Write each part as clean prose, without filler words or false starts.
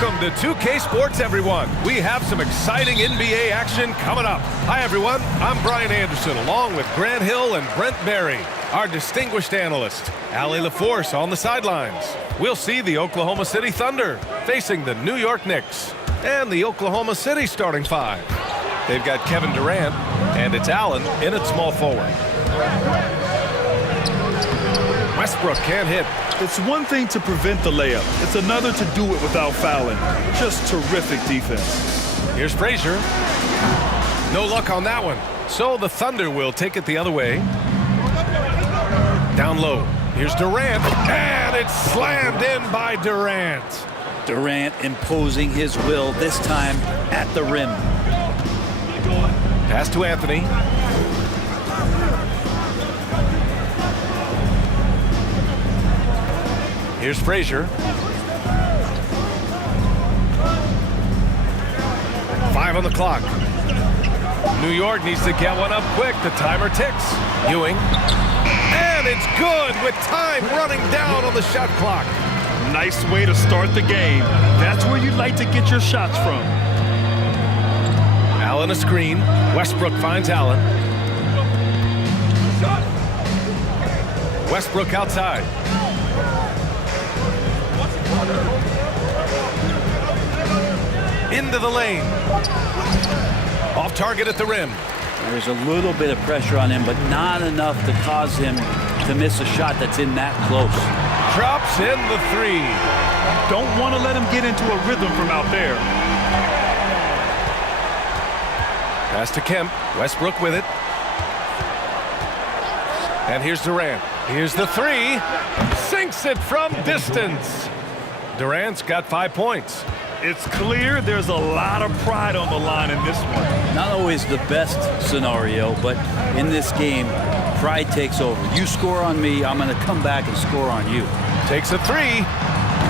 Welcome to 2K Sports, everyone. We have some exciting NBA action coming up. Hi, everyone. I'm Brian Anderson, along with Grant Hill and Brent Berry, our distinguished analyst. Allie LaForce on the sidelines. We'll see the Oklahoma City Thunder facing the New York Knicks and the Oklahoma City starting five. They've got Kevin Durant, and it's Allen in at small forward. Westbrook can't hit. It's one thing to prevent the layup. It's another to do it without fouling. Just terrific defense. Here's Frazier. No luck on that one. So the Thunder will take it the other way. Down low. Here's Durant. And it's slammed in by Durant. Durant imposing his will, this time at the rim. Pass to Anthony. Here's Frazier. 5 on the clock. New York needs to get one up quick. The timer ticks. Ewing. And it's good with time running down on the shot clock. Nice way to start the game. That's where you'd like to get your shots from. Allen a screen. Westbrook finds Allen. Westbrook outside. Into the lane. Off target at the rim. There's a little bit of pressure on him, but not enough to cause him to miss a shot that's in that close. Drops in the three. Don't want to let him get into a rhythm from out there. Pass to Kemp. Westbrook with it. And here's Durant. Here's the three. Sinks it from distance. Durant's got 5 points. It's clear there's a lot of pride on the line in this one. Not always the best scenario, but in this game, pride takes over. You score on me, I'm going to come back and score on you. Takes a three.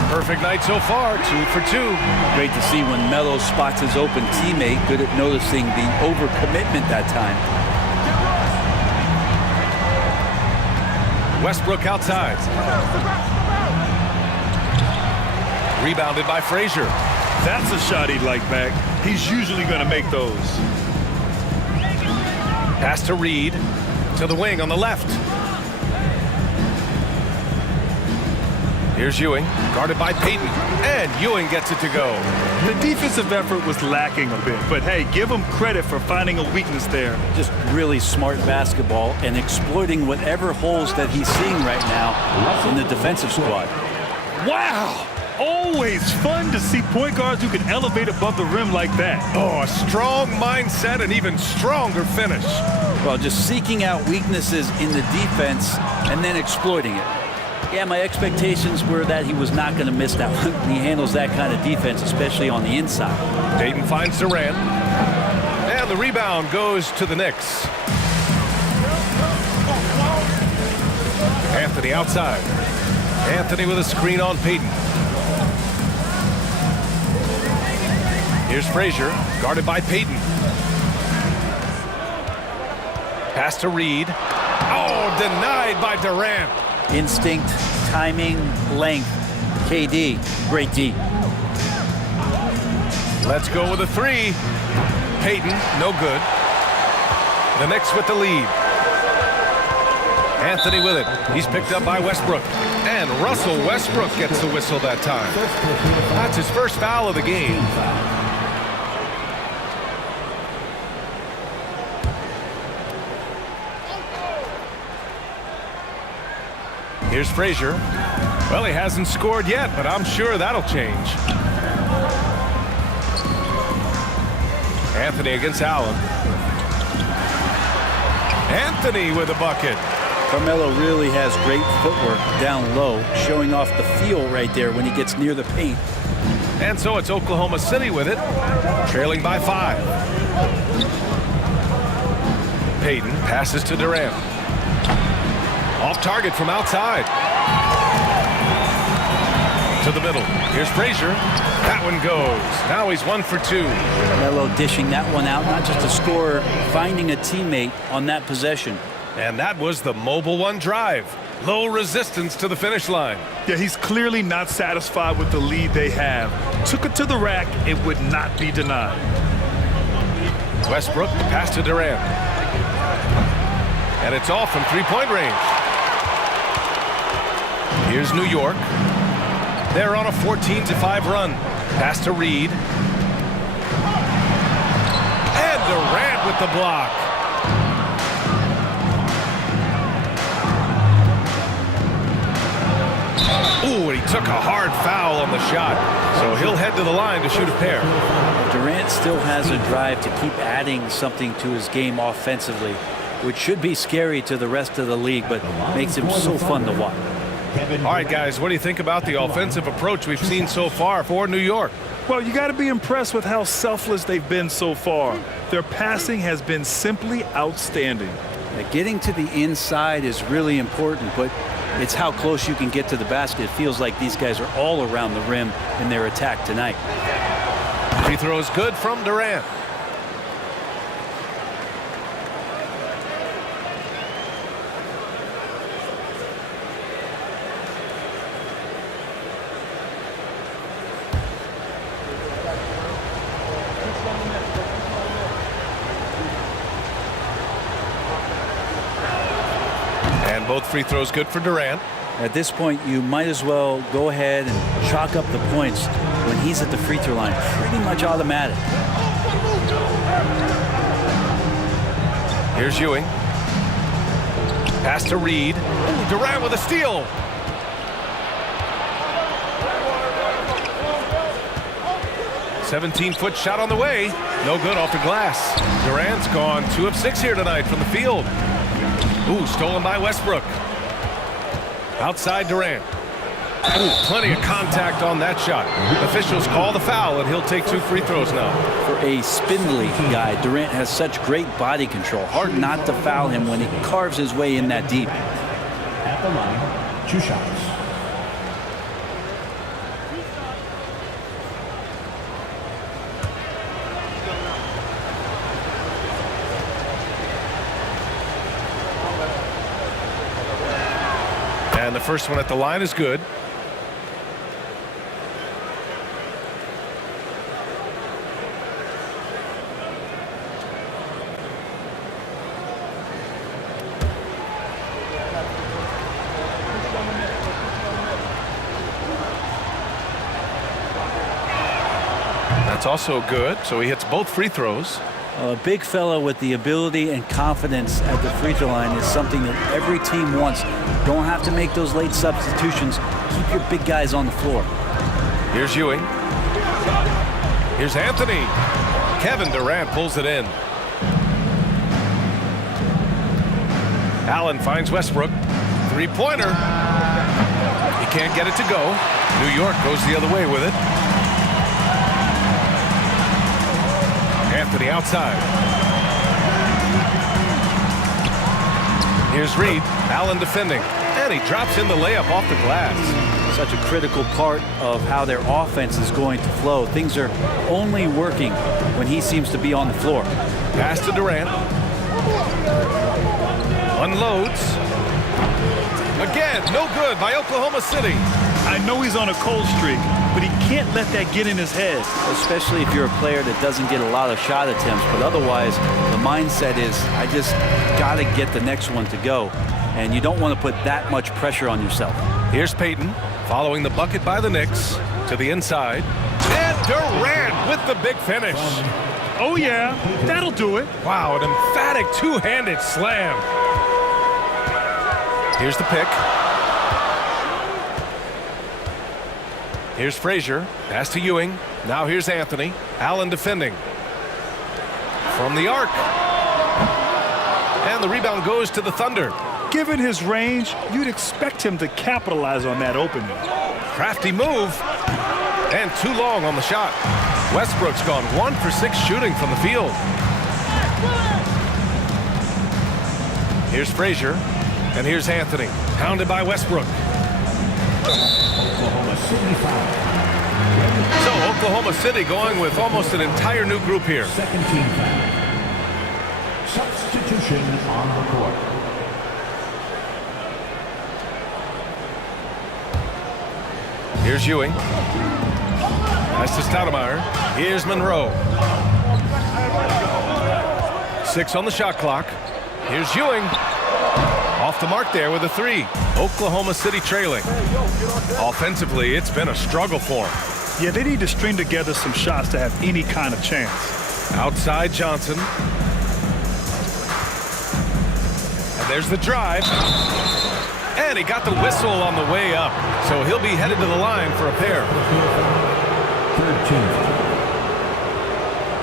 Perfect night so far, 2 for 2. Great to see when Melo spots his open teammate, good at noticing the overcommitment that time. Westbrook outside. Rebounded by Frazier. That's a shot he'd like back. He's usually going to make those. Pass to Reed. To the wing on the left. Here's Ewing. Guarded by Payton. And Ewing gets it to go. The defensive effort was lacking a bit, but hey, give him credit for finding a weakness there. Just really smart basketball and exploiting whatever holes that he's seeing right now in the defensive squad. Wow! Always fun to see point guards who can elevate above the rim like that. Oh, a strong mindset and even stronger finish. Well, just seeking out weaknesses in the defense and then exploiting it. Yeah, my expectations were that he was not going to miss that one. He handles that kind of defense, especially on the inside. Payton finds Durant. And the rebound goes to the Knicks. Anthony outside. Anthony with a screen on Payton. Here's Frazier, guarded by Payton. Pass to Reed. Oh, denied by Durant. Instinct, timing, length. KD, great D. Let's go with a three. Payton, no good. The Knicks with the lead. Anthony with it. He's picked up by Westbrook. And Russell Westbrook gets the whistle that time. That's his first foul of the game. Here's Frazier. Well, he hasn't scored yet, but I'm sure that'll change. Anthony against Allen. Anthony with a bucket. Carmelo really has great footwork down low, showing off the feel right there when he gets near the paint. And so it's Oklahoma City with it, trailing by 5. Payton passes to Durant. Off target from outside. To the middle. Here's Frazier. That one goes. Now he's 1 for 2. Melo dishing that one out, not just a scorer, finding a teammate on that possession. And that was the Mobile One drive. Low resistance to the finish line. Yeah, he's clearly not satisfied with the lead they have. Took it to the rack, it would not be denied. Westbrook, pass to Durant. And it's off from three-point range. Here's New York. They're on a 14-5 run. Pass to Reed. And Durant with the block. Ooh, and he took a hard foul on the shot. So he'll head to the line to shoot a pair. Durant still has a drive to keep adding something to his game offensively, which should be scary to the rest of the league, but makes him so fun to watch. All right, guys, what do you think about the offensive approach we've seen so far for New York? Well, you got to be impressed with how selfless they've been so far. Their passing has been simply outstanding. Getting to the inside is really important, but it's how close you can get to the basket. It feels like these guys are all around the rim in their attack tonight. Free throw is good from Durant. And both free throws good for Durant. At this point, you might as well go ahead and chalk up the points when he's at the free throw line. Pretty much automatic. Here's Ewing. Pass to Reed. Ooh, Durant with a steal. "17-foot shot on the way. No good off the glass. Durant's gone 2 of 6 here tonight from the field. Ooh, stolen by Westbrook. Outside Durant. Ooh, plenty of contact on that shot. Officials call the foul, and he'll take 2 free throws now. For a spindly guy, Durant has such great body control. Hard not to foul him when he carves his way in that deep. At the line, 2 shots. And the first one at the line is good. That's also good, so he hits both free throws. A big fella with the ability and confidence at the free throw line is something that every team wants. Don't have to make those late substitutions. Keep your big guys on the floor. Here's Ewing. Here's Anthony. Kevin Durant pulls it in. Allen finds Westbrook. Three-pointer. He can't get it to go. New York goes the other way with it. Anthony outside. Here's Reed. Allen defending. And he drops in the layup off the glass. Such a critical part of how their offense is going to flow. Things are only working when he seems to be on the floor. Pass to Durant. Unloads. Again, no good by Oklahoma City. I know he's on a cold streak, but he can't let that get in his head. Especially if you're a player that doesn't get a lot of shot attempts, but otherwise the mindset is, I just got to get the next one to go, and you don't want to put that much pressure on yourself. Here's Payton following the bucket by the Knicks to the inside, and Durant with the big finish. Oh yeah, that'll do it. Wow, an emphatic two-handed slam. Here's the pick. Here's Frazier. Pass to Ewing. Now here's Anthony. Allen defending. From the arc. And the rebound goes to the Thunder. Given his range, you'd expect him to capitalize on that opening. Crafty move. And too long on the shot. Westbrook's gone 1 for 6 shooting from the field. Here's Frazier. And here's Anthony. Pounded by Westbrook. Oklahoma City foul. So Oklahoma City going with almost an entire new group here. Second team foul. Substitution on the court. Here's Ewing. Pass to Stoudemire. Here's Monroe. 6 on the shot clock. Here's Ewing. Off the mark there with a 3. Oklahoma City trailing. Offensively, it's been a struggle for them. Yeah, they need to string together some shots to have any kind of chance. Outside Johnson. And there's the drive. And he got the whistle on the way up. So he'll be headed to the line for a pair. 13.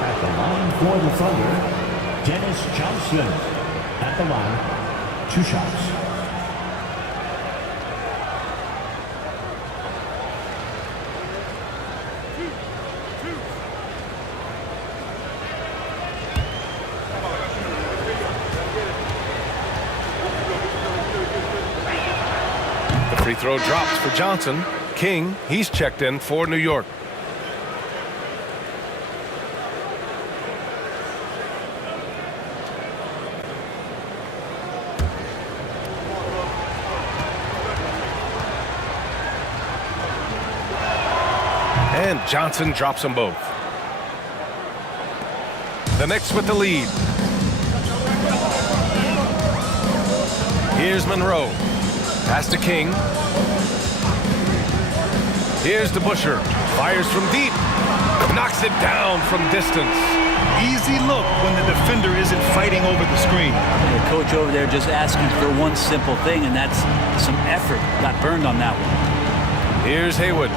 At the line for the Thunder, Dennis Johnson. At the line, 2 shots. Free throw drops for Johnson. King, he's checked in for New York. And Johnson drops them both. The Knicks with the lead. Here's Monroe. Pass to King. Here's DeBusschere. Fires from deep. Knocks it down from distance. Easy look when the defender isn't fighting over the screen. The coach over there just asking for one simple thing, and that's some effort. Got burned on that one. Here's Haywood.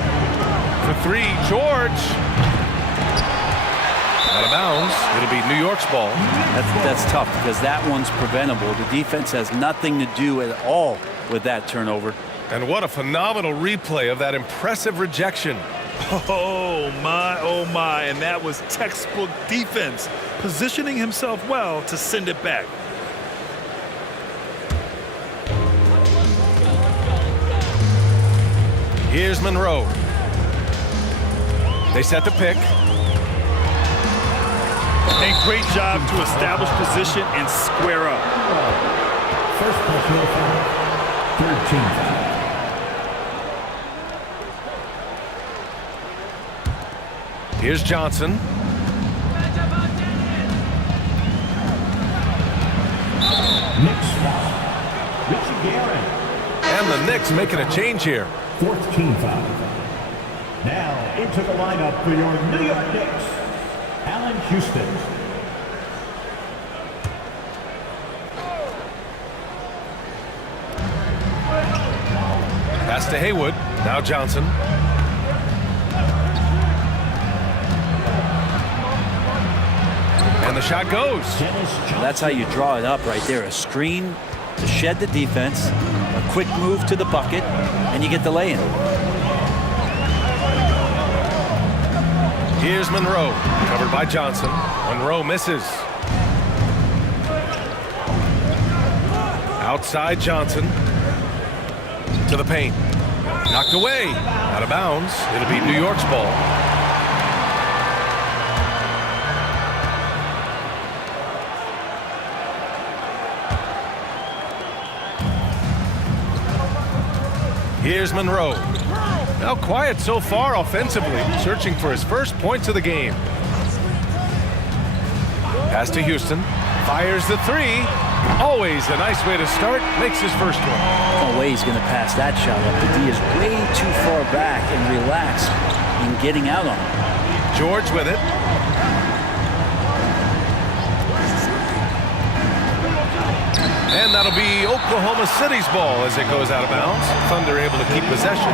For 3, George. Out of bounds. It'll be New York's ball. That's tough because that one's preventable. The defense has nothing to do at all with that turnover. And what a phenomenal replay of that impressive rejection. Oh my, and that was textbook defense, positioning himself well to send it back. Here's Monroe. They set the pick. A great job to establish position and square up. First personal foul, 13 foul. Here's Johnson. Knicks foul. Richie Guerin. And the Knicks making a change here. 4th team foul. Now into the lineup for your New York Knicks, Allen Houston. Pass to Haywood. Now Johnson. And the shot goes. That's how you draw it up right there. A screen to shed the defense, a quick move to the bucket, and you get the lay-in. Here's Monroe. Covered by Johnson. Monroe misses. Outside Johnson. To the paint. Knocked away. Out of bounds. It'll be New York's ball. Here's Monroe. Now quiet so far offensively, searching for his first points of the game. Pass to Houston. Fires the 3. Always a nice way to start. Makes his first one. No way he's going to pass that shot up. The D is way too far back and relaxed in getting out on him. George with it. And that'll be Oklahoma City's ball as it goes out of bounds. Thunder able to keep possession.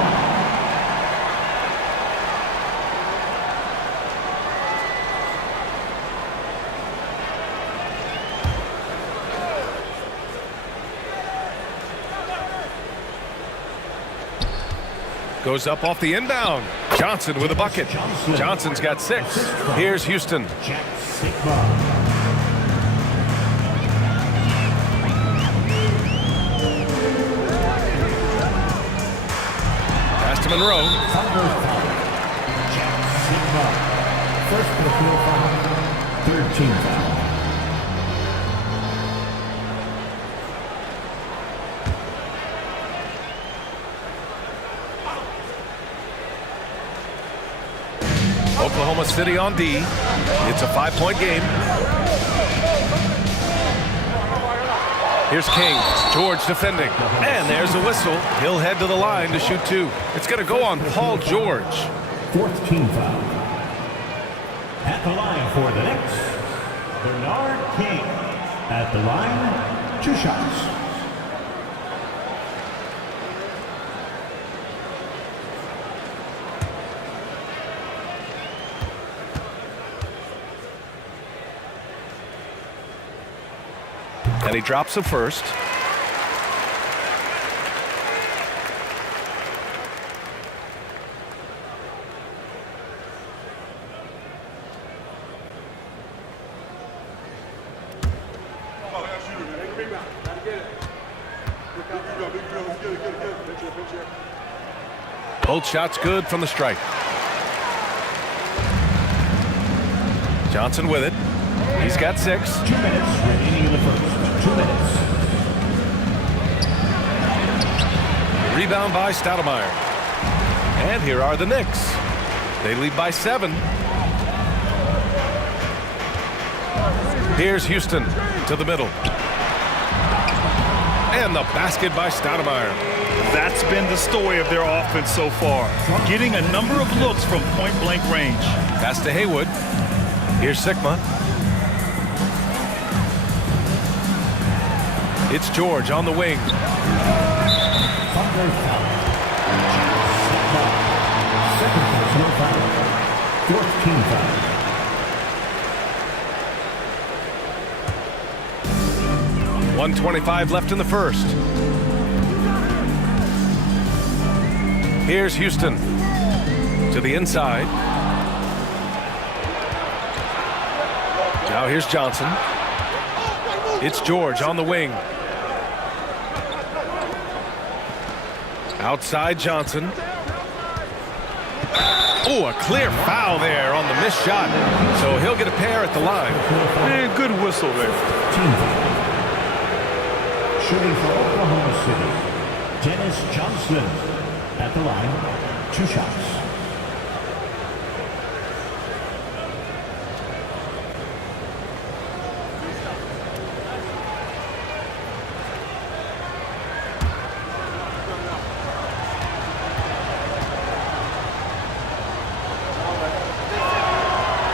Goes up off the inbound. Johnson with a bucket. Johnson's got 6. Here's Houston. Pass to Monroe. First personal foul, 13 foul. Oklahoma City on D. It's a 5-point game. Here's King. George defending. And there's a whistle. He'll head to the line to shoot 2. It's going to go on Paul George. 4th team foul. At the line for the Knicks, Bernard King. At the line, 2 shots. And he drops the first. Both shots good from the stripe. Johnson with it. He's got 6. 2 minutes remaining in the first. 2 minutes. Rebound by Stoudemire. And here are the Knicks. They lead by 7. Here's Houston to the middle. And the basket by Stoudemire. That's been the story of their offense so far. Getting a number of looks from point-blank range. Pass to Haywood. Here's Sigma. It's George on the wing. Thunder foul. Second personal foul. 4th team foul. .125 left in the first. Here's Houston to the inside. Now here's Johnson. It's George on the wing. Outside Johnson. Oh, a clear foul there on the missed shot. So he'll get a pair at the line. And good whistle there. Team foul. Shooting for Oklahoma City, Dennis Johnson. At the line, 2 shots.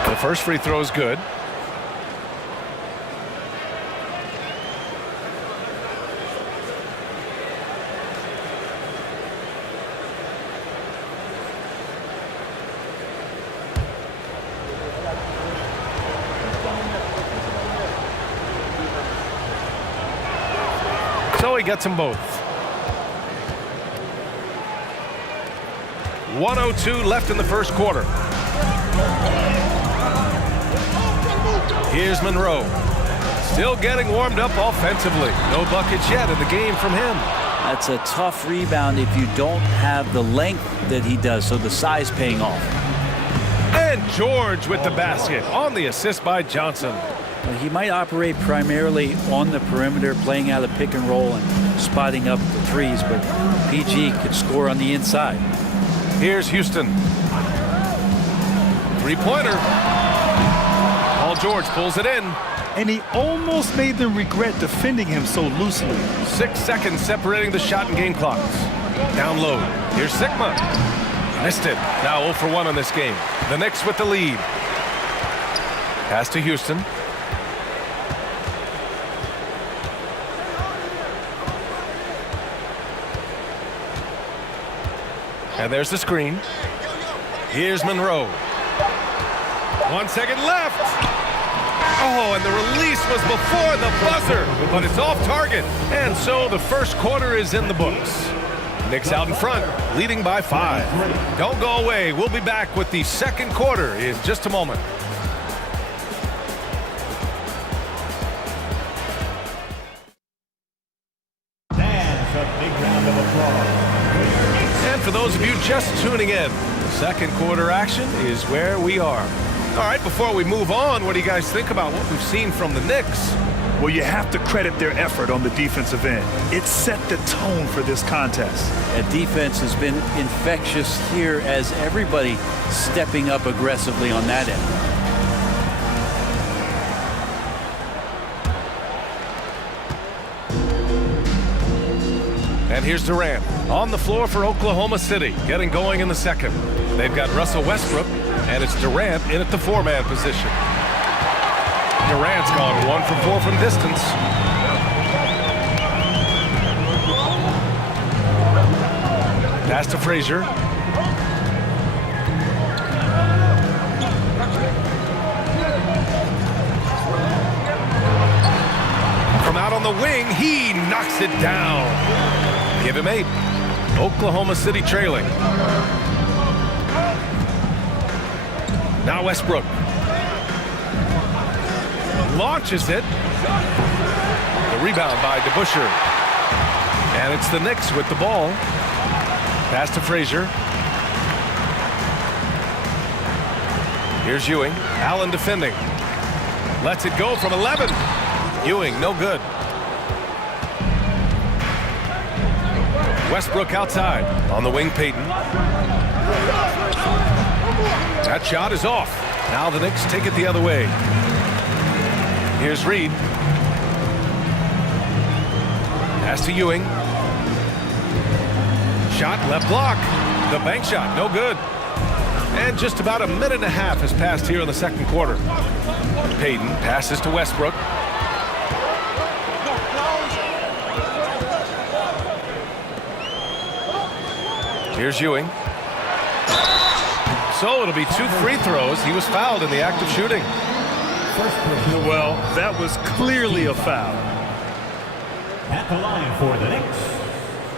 The first free throw is good. So he gets them both. 1:02 left in the first quarter. Here's Monroe. Still getting warmed up offensively. No buckets yet in the game from him. That's a tough rebound if you don't have the length that he does, so the size paying off. And George with the basket on the assist by Johnson. Well, he might operate primarily on the perimeter, playing out of pick and roll and spotting up the threes, but PG could score on the inside. Here's Houston. Three-pointer. Paul George pulls it in. And he almost made them regret defending him so loosely. 6 seconds separating the shot and game clocks. Down low. Here's Sigma. Missed it. Now 0 for 1 on this game. The Knicks with the lead. Pass to Houston. And there's the screen. Here's Monroe. 1 second left. Oh, and the release was before the buzzer, but it's off target. And so the first quarter is in the books. Knicks out in front, leading by 5. Don't go away. We'll be back with the second quarter in just a moment. That's a big round of applause. And for those of you just tuning in, the second quarter action is where we are. All right, before we move on, what do you guys think about what we've seen from the Knicks? Well, you have to credit their effort on the defensive end. It set the tone for this contest. That defense has been infectious here as everybody stepping up aggressively on that end. And here's Durant on the floor for Oklahoma City, getting going in the second. They've got Russell Westbrook, and it's Durant in at the four-man position. Durant's gone 1 for 4 from distance. Pass to Frazier. From out on the wing, he knocks it down. Give him 8. Oklahoma City trailing. Now Westbrook. Launches it. The rebound by DeBusschere. And it's the Knicks with the ball. Pass to Frazier. Here's Ewing. Allen defending. Lets it go from 11. Ewing, no good. Westbrook outside. On the wing, Payton. That shot is off. Now the Knicks take it the other way. Here's Reed. Pass to Ewing. Shot, left block. The bank shot, no good. And just about a minute and a half has passed here in the second quarter. Payton passes to Westbrook. Here's Ewing. So it'll be 2 free throws. He was fouled in the act of shooting. Well, that was clearly a foul. At the line for the Knicks,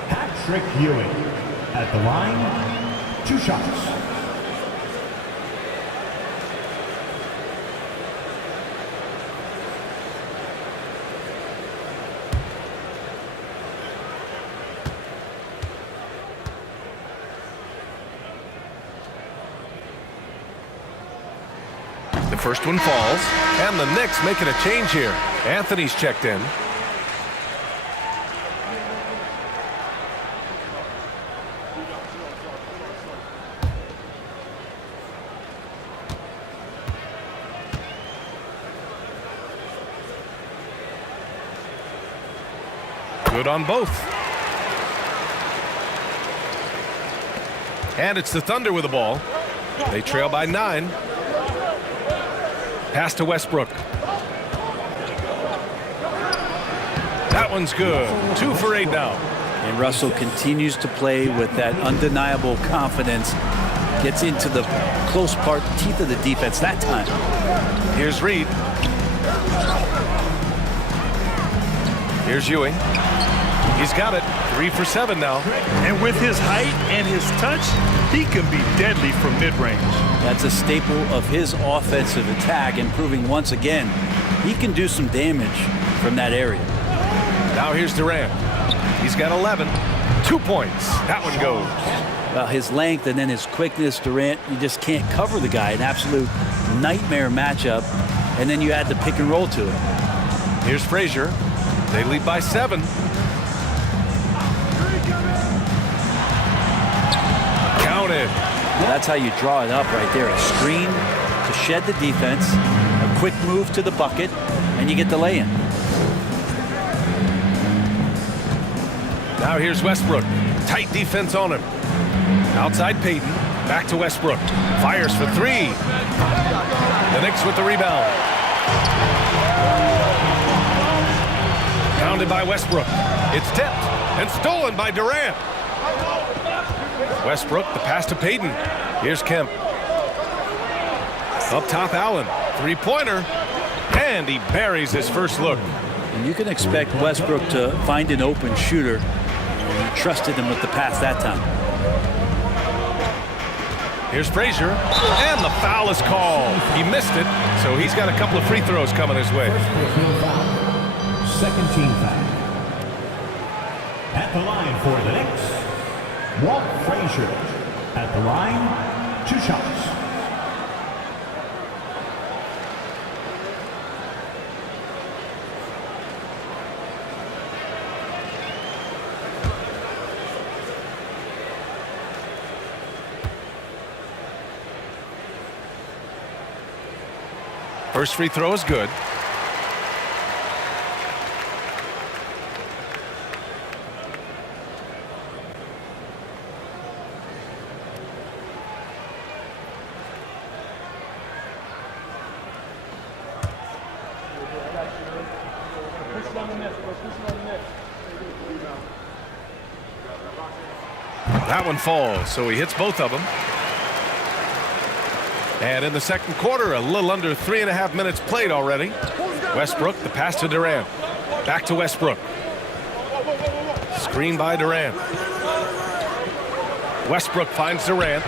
Patrick Ewing. At the line, 2 shots. The first one falls, and the Knicks making a change here. Anthony's checked in. Good on both. And it's the Thunder with the ball. They trail by 9. Pass to Westbrook. That one's good. 2 for 8 now. And Russell continues to play with that undeniable confidence. Gets into the close part, teeth of the defense that time. Here's Reed. Here's Ewing. He's got it. 3 for 7 now. And with his height and his touch, he can be deadly from mid-range. That's a staple of his offensive attack, and proving once again he can do some damage from that area. Now here's Durant. He's got 11. 2 points. That one goes. Well, his length and then his quickness, Durant, you just can't cover the guy. An absolute nightmare matchup. And then you add the pick and roll to it. Here's Frazier. They lead by 7. Counted. That's how you draw it up right there. A screen to shed the defense, a quick move to the bucket, and you get the lay-in. Now here's Westbrook. Tight defense on him. Outside Payton. Back to Westbrook. Fires for 3. The Knicks with the rebound. Pounded by Westbrook. It's tipped and stolen by Durant. Westbrook, the pass to Payton. Here's Kemp. Up top, Allen. 3-pointer. And he buries his first look. And you can expect Westbrook to find an open shooter. And he trusted him with the pass that time. Here's Frazier. And the foul is called. He missed it, so he's got a couple of free throws coming his way. Second team foul. At the line for the Knicks, Walt Frazier. At the line, 2 shots. First free throw is good. That one falls, so he hits both of them. And in the second quarter, a little under 3.5 minutes played already. Westbrook, the pass to Durant. Back to Westbrook. Screen by Durant. Westbrook finds Durant.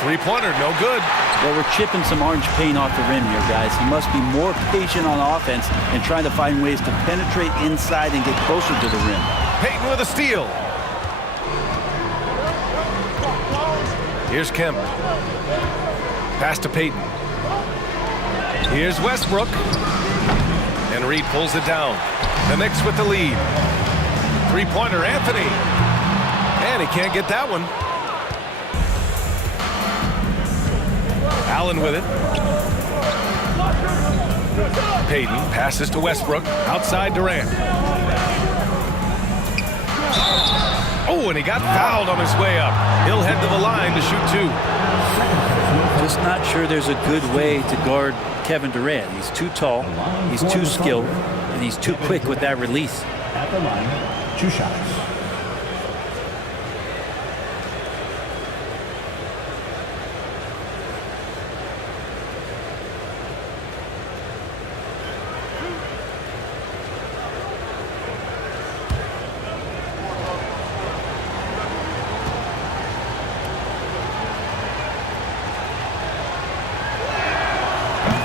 Three-pointer, no good. Well, we're chipping some orange paint off the rim here, guys. He must be more patient on offense and trying to find ways to penetrate inside and get closer to the rim. Payton with a steal. Here's Kemp. Pass to Payton. Here's Westbrook. And Reed pulls it down. The Knicks with the lead. Three-pointer, Anthony. And he can't get that one. Allen with it. Payton passes to Westbrook. Outside Durant. Oh, and he got fouled on his way up. He'll head to the line to shoot two. Just not sure there's a good way to guard Kevin Durant. He's too tall, he's too skilled, and he's too quick with that release. At the line, 2 shots.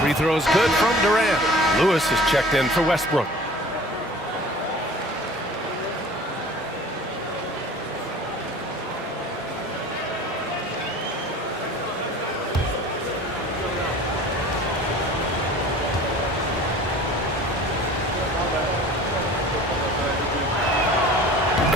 Free throw is good from Durant. Lewis is checked in for Westbrook.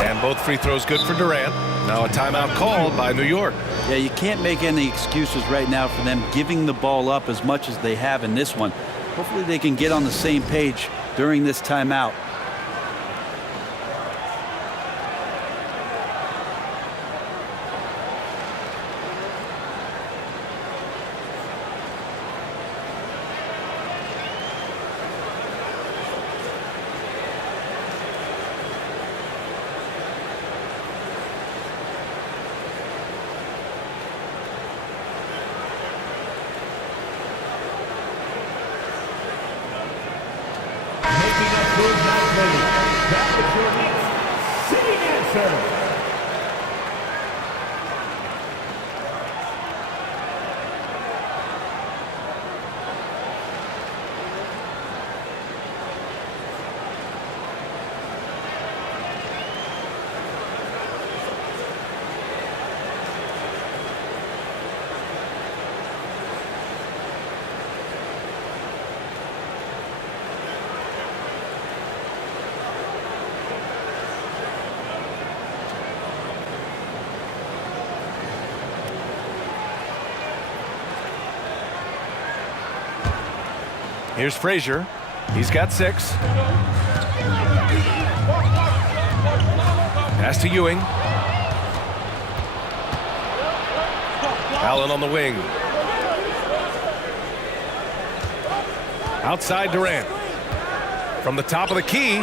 And both free throws good for Durant. Now a timeout called by New York. Yeah, you can't make any excuses right now for them giving the ball up as much as they have in this one. Hopefully they can get on the same page during this timeout. That is your next sitting answer. Here's Frazier. He's got 6. Pass to Ewing. Allen on the wing. Outside Durant. From the top of the key.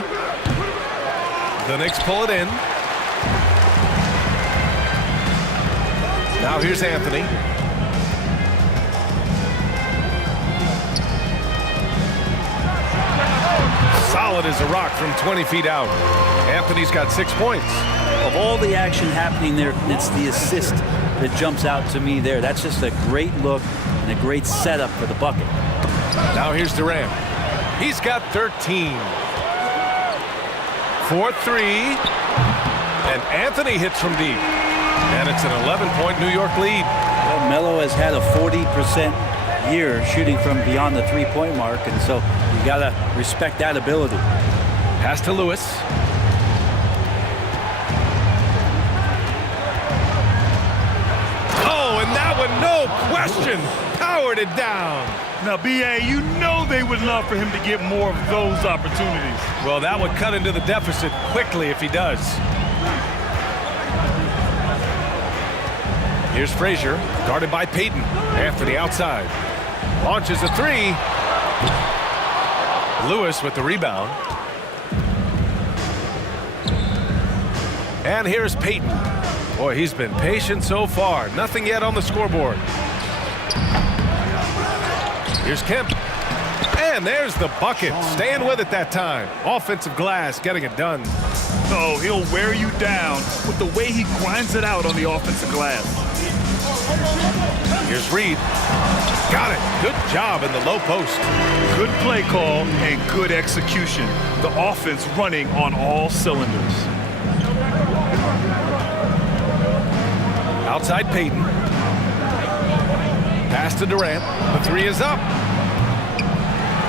The Knicks pull it in. Now here's Anthony. Solid as a rock from 20 feet out. Anthony's got 6 points. Of all the action happening there, it's the assist that jumps out to me there. That's just a great look and a great setup for the bucket. Now here's Durant. He's got 13. 4-3. And Anthony hits from deep. And it's an 11-point New York lead. Well, Melo has had a 40% year shooting from beyond the three-point mark, and so you got to respect that ability. Pass to Lewis. Oh, and that one, no question. powered it down. Now, B.A., you know they would love for him to get more of those opportunities. Well, that would cut into the deficit quickly if he does. Here's Frazier, guarded by Payton. Anthony outside. Launches a three. Lewis with the rebound. And here's Payton. Boy, he's been patient so far. Nothing yet on the scoreboard. Here's Kemp. And there's the bucket. Staying with it that time. Offensive glass, getting it done. Oh, he'll wear you down with the way he grinds it out on the offensive glass. Here's Reed. Got it. Good job in the low post. Good play call and good execution. The offense running on all cylinders. Outside Payton. Pass to Durant. The three is up.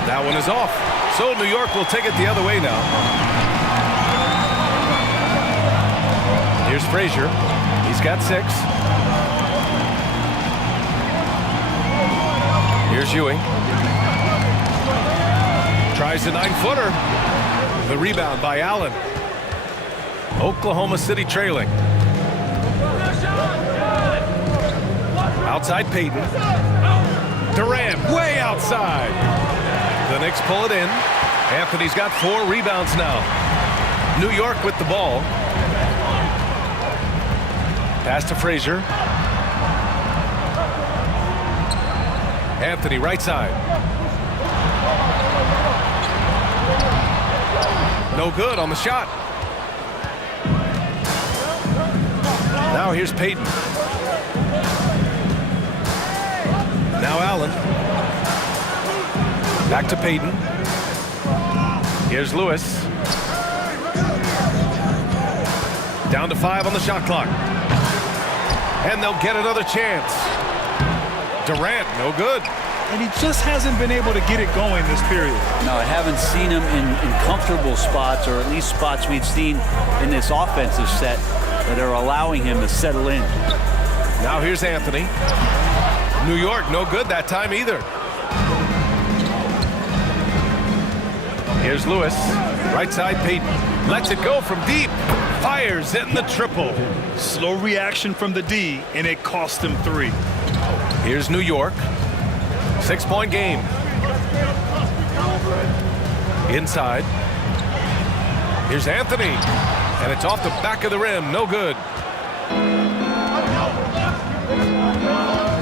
That one is off. So New York will take it the other way now. Here's Frazier. He's got 6. Here's Ewing. Tries the 9-footer. The rebound by Allen. Oklahoma City trailing. Outside Payton. Durant way outside. The Knicks pull it in. Anthony's got 4 rebounds now. New York with the ball. Pass to Frazier. Anthony right side. No good on the shot. Now here's Payton. Now Allen. Back to Payton. Here's Lewis. Down to 5 on the shot clock. And they'll get another chance. Durant, no good. And he just hasn't been able to get it going this period. No, I haven't seen him in comfortable spots, or at least spots we've seen in this offensive set that are allowing him to settle in. Now here's Anthony. New York, no good that time either. Here's Lewis. Right side, Payton. Lets it go from deep. Fires in the triple. Slow reaction from the D, and it cost him 3. Here's New York. 6-point game. Inside. Here's Anthony. And it's off the back of the rim. No good.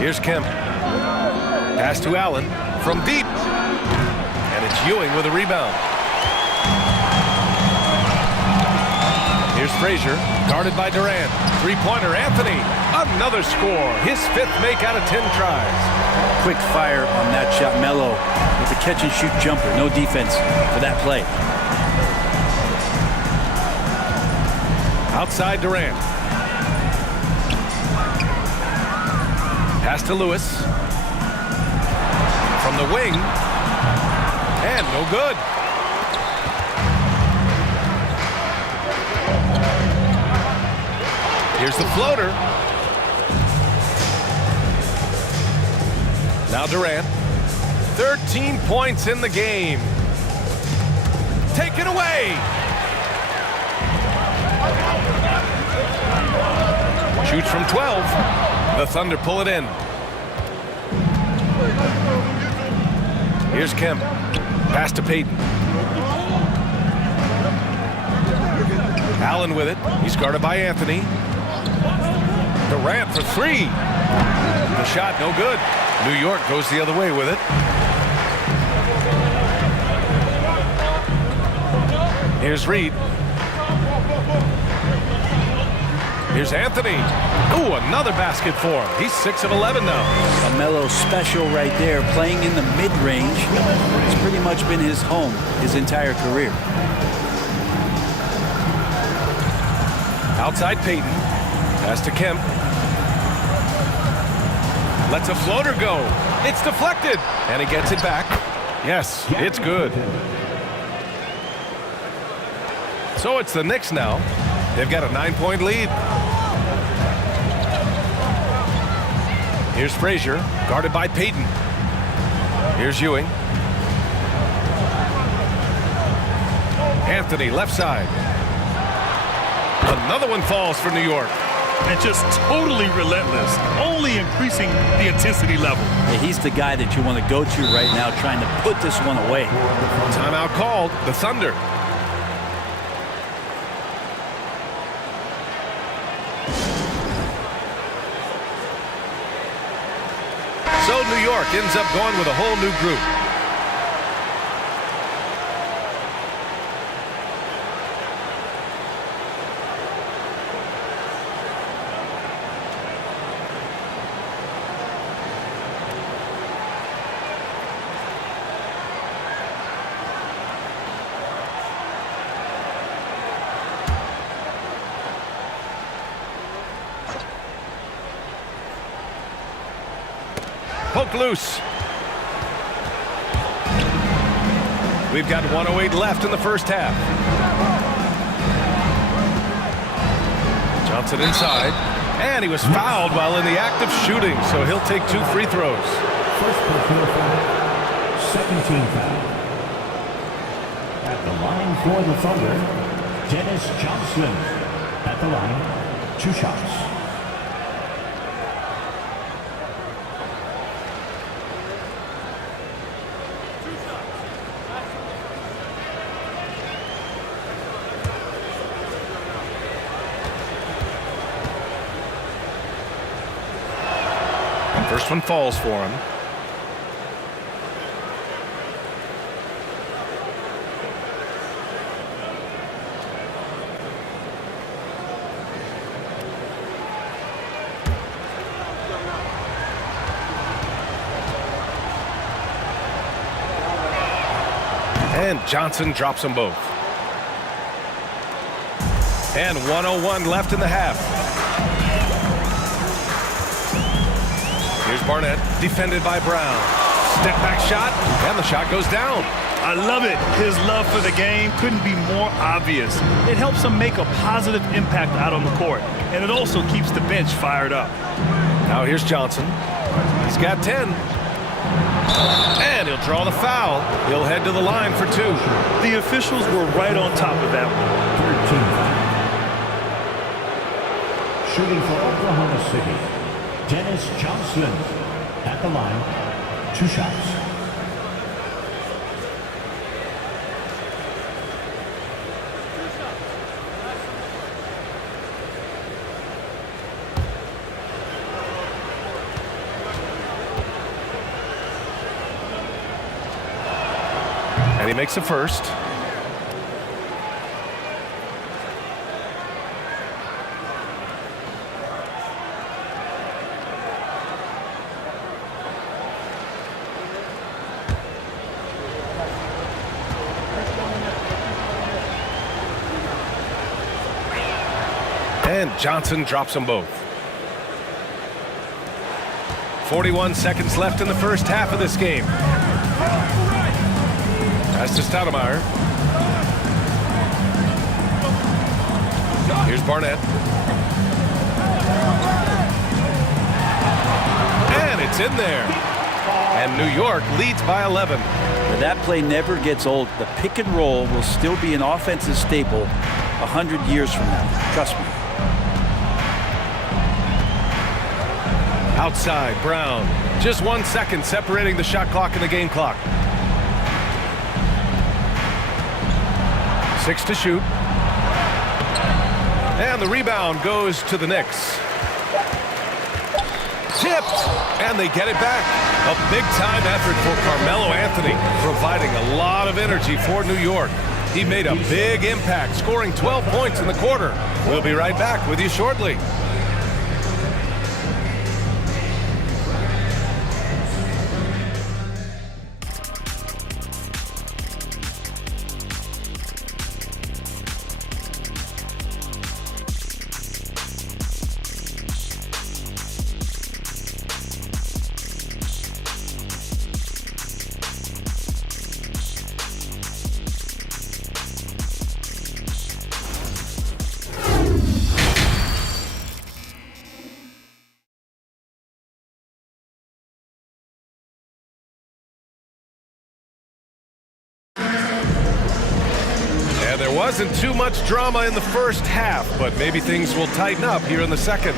Here's Kemp. Pass to Allen from deep. And it's Ewing with a rebound. Here's Frazier, guarded by Durant. 3-pointer, Anthony. Another score. His 5th make out of 10 tries. Quick fire on that shot. Melo with a catch-and-shoot jumper. No defense for that play. Outside Durant. Pass to Lewis. From the wing. And no good. Here's the floater. Now Durant. 13 points in the game. Taken away. Shoots from 12. The Thunder pull it in. Here's Kemp. Pass to Payton. Allen with it. He's guarded by Anthony. Durant for 3. The shot no good. New York goes the other way with it. Here's Reed. Here's Anthony. Ooh, another basket for him. He's 6 of 11 now. A Melo special right there, playing in the mid-range. It's pretty much been his home his entire career. Outside Payton. Pass to Kemp. Lets a floater go. It's deflected. And he gets it back. Yes, it's good. So it's the Knicks now. They've got a 9-point lead. Here's Frazier, guarded by Payton. Here's Ewing. Anthony, left side. Another one falls for New York. And just totally relentless, only increasing the intensity level. Yeah, he's the guy that you want to go to right now, trying to put this one away. Timeout called, the Thunder. So New York ends up going with a whole new group. Poked loose. We've got 1:08 left in the first half. Johnson inside. And he was fouled while in the act of shooting, so he'll take 2 free throws. First personal foul. Second team foul. At the line for the Thunder, Dennis Johnson. At the line, 2 shots. First one falls for him. And Johnson drops them both. And 1:01 left in the half. Here's Barnett, defended by Brown. Step back shot, and the shot goes down. I love it. His love for the game couldn't be more obvious. It helps him make a positive impact out on the court, and it also keeps the bench fired up. Now here's Johnson. He's got 10. And he'll draw the foul. He'll head to the line for 2. The officials were right on top of that one. Third team foul. Shooting for Oklahoma City, Dennis Johnson. At the line, 2 shots. And he makes a first. And Johnson drops them both. 41 seconds left in the first half of this game. Pass to Stoudemire. Here's Barnett. And it's in there. And New York leads by 11. That play never gets old. The pick and roll will still be an offensive staple 100 years from now. Trust me. Outside, Brown. Just 1 second separating the shot clock and the game clock. 6 to shoot. And the rebound goes to the Knicks. Tipped, and they get it back. A big-time effort for Carmelo Anthony, providing a lot of energy for New York. He made a big impact, scoring 12 points in the quarter. We'll be right back with you shortly. Yeah, there wasn't too much drama in the first half, but maybe things will tighten up here in the second.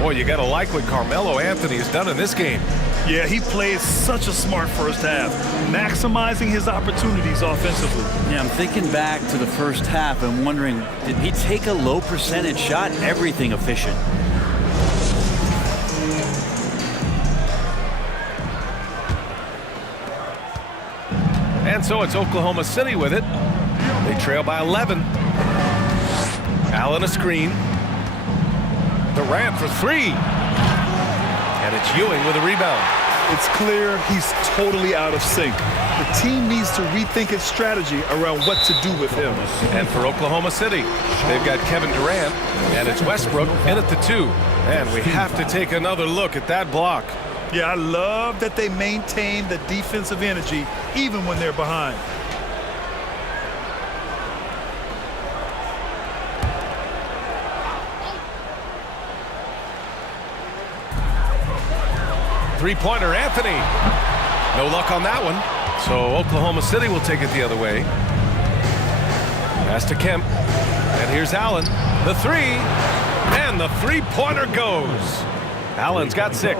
Boy, you got to like what Carmelo Anthony has done in this game. Yeah, he played such a smart first half, maximizing his opportunities offensively. Yeah, I'm thinking back to the first half and wondering, did he take a low percentage shot? Everything efficient. And so it's Oklahoma City with it. They trail by 11. Allen a screen. Durant for three. And it's Ewing with a rebound. It's clear he's totally out of sync. The team needs to rethink its strategy around what to do with him. And for Oklahoma City, they've got Kevin Durant, and it's Westbrook in at the 2. And we have to take another look at that block. Yeah, I love that they maintain the defensive energy even when they're behind. Three-pointer, Anthony. No luck on that one. So Oklahoma City will take it the other way. Pass to Kemp. And here's Allen. The three. And the three-pointer goes. Allen's got 6.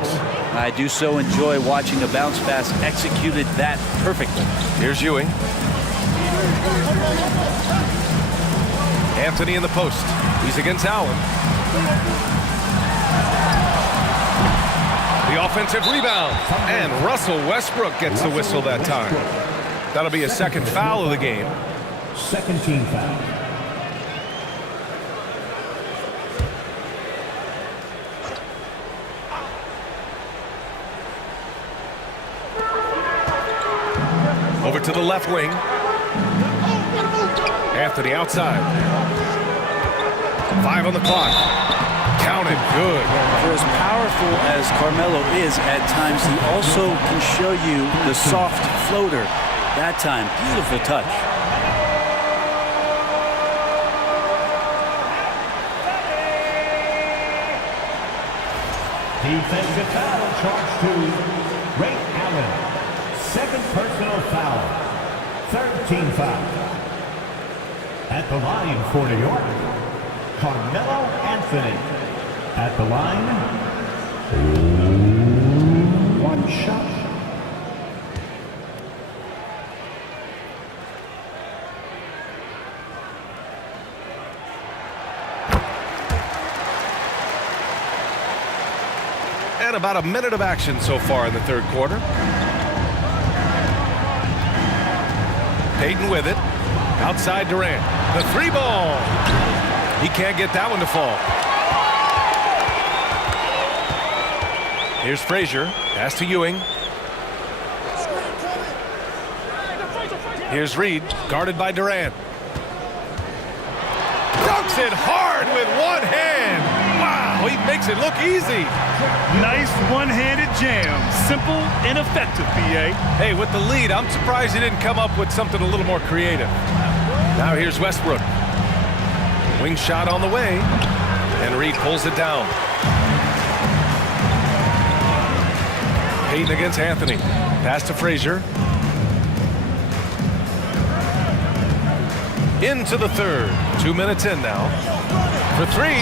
I do so enjoy watching a bounce pass executed that perfectly. Here's Ewing. Anthony in the post. He's against Allen. The offensive rebound. And Russell Westbrook gets the whistle that time. That'll be a second foul of the game. Second team foul. Over to the left wing. Anthony outside. 5 on the clock. Counted. Good. For as powerful as Carmelo is at times, he also can show you the soft floater. That time, beautiful touch. Defensive foul charged to Ray Allen. Second personal foul. Third team foul. At the line for New York, Carmelo Anthony. At the line, 1 shot. And about a minute of action so far in the third quarter. Payton with it. Outside Durant. The 3 ball. He can't get that one to fall. Here's Frazier. Pass to Ewing. Here's Reed. Guarded by Durant. Dunks it hard with one hand. Wow, he makes it look easy. Nice one-handed jam. Simple and effective, PA. Hey, with the lead, I'm surprised he didn't come up with something a little more creative. Now here's Westbrook. Wing shot on the way. And Reed pulls it down. Payton against Anthony. Pass to Frazier. Into the third. 2 minutes in now. For 3.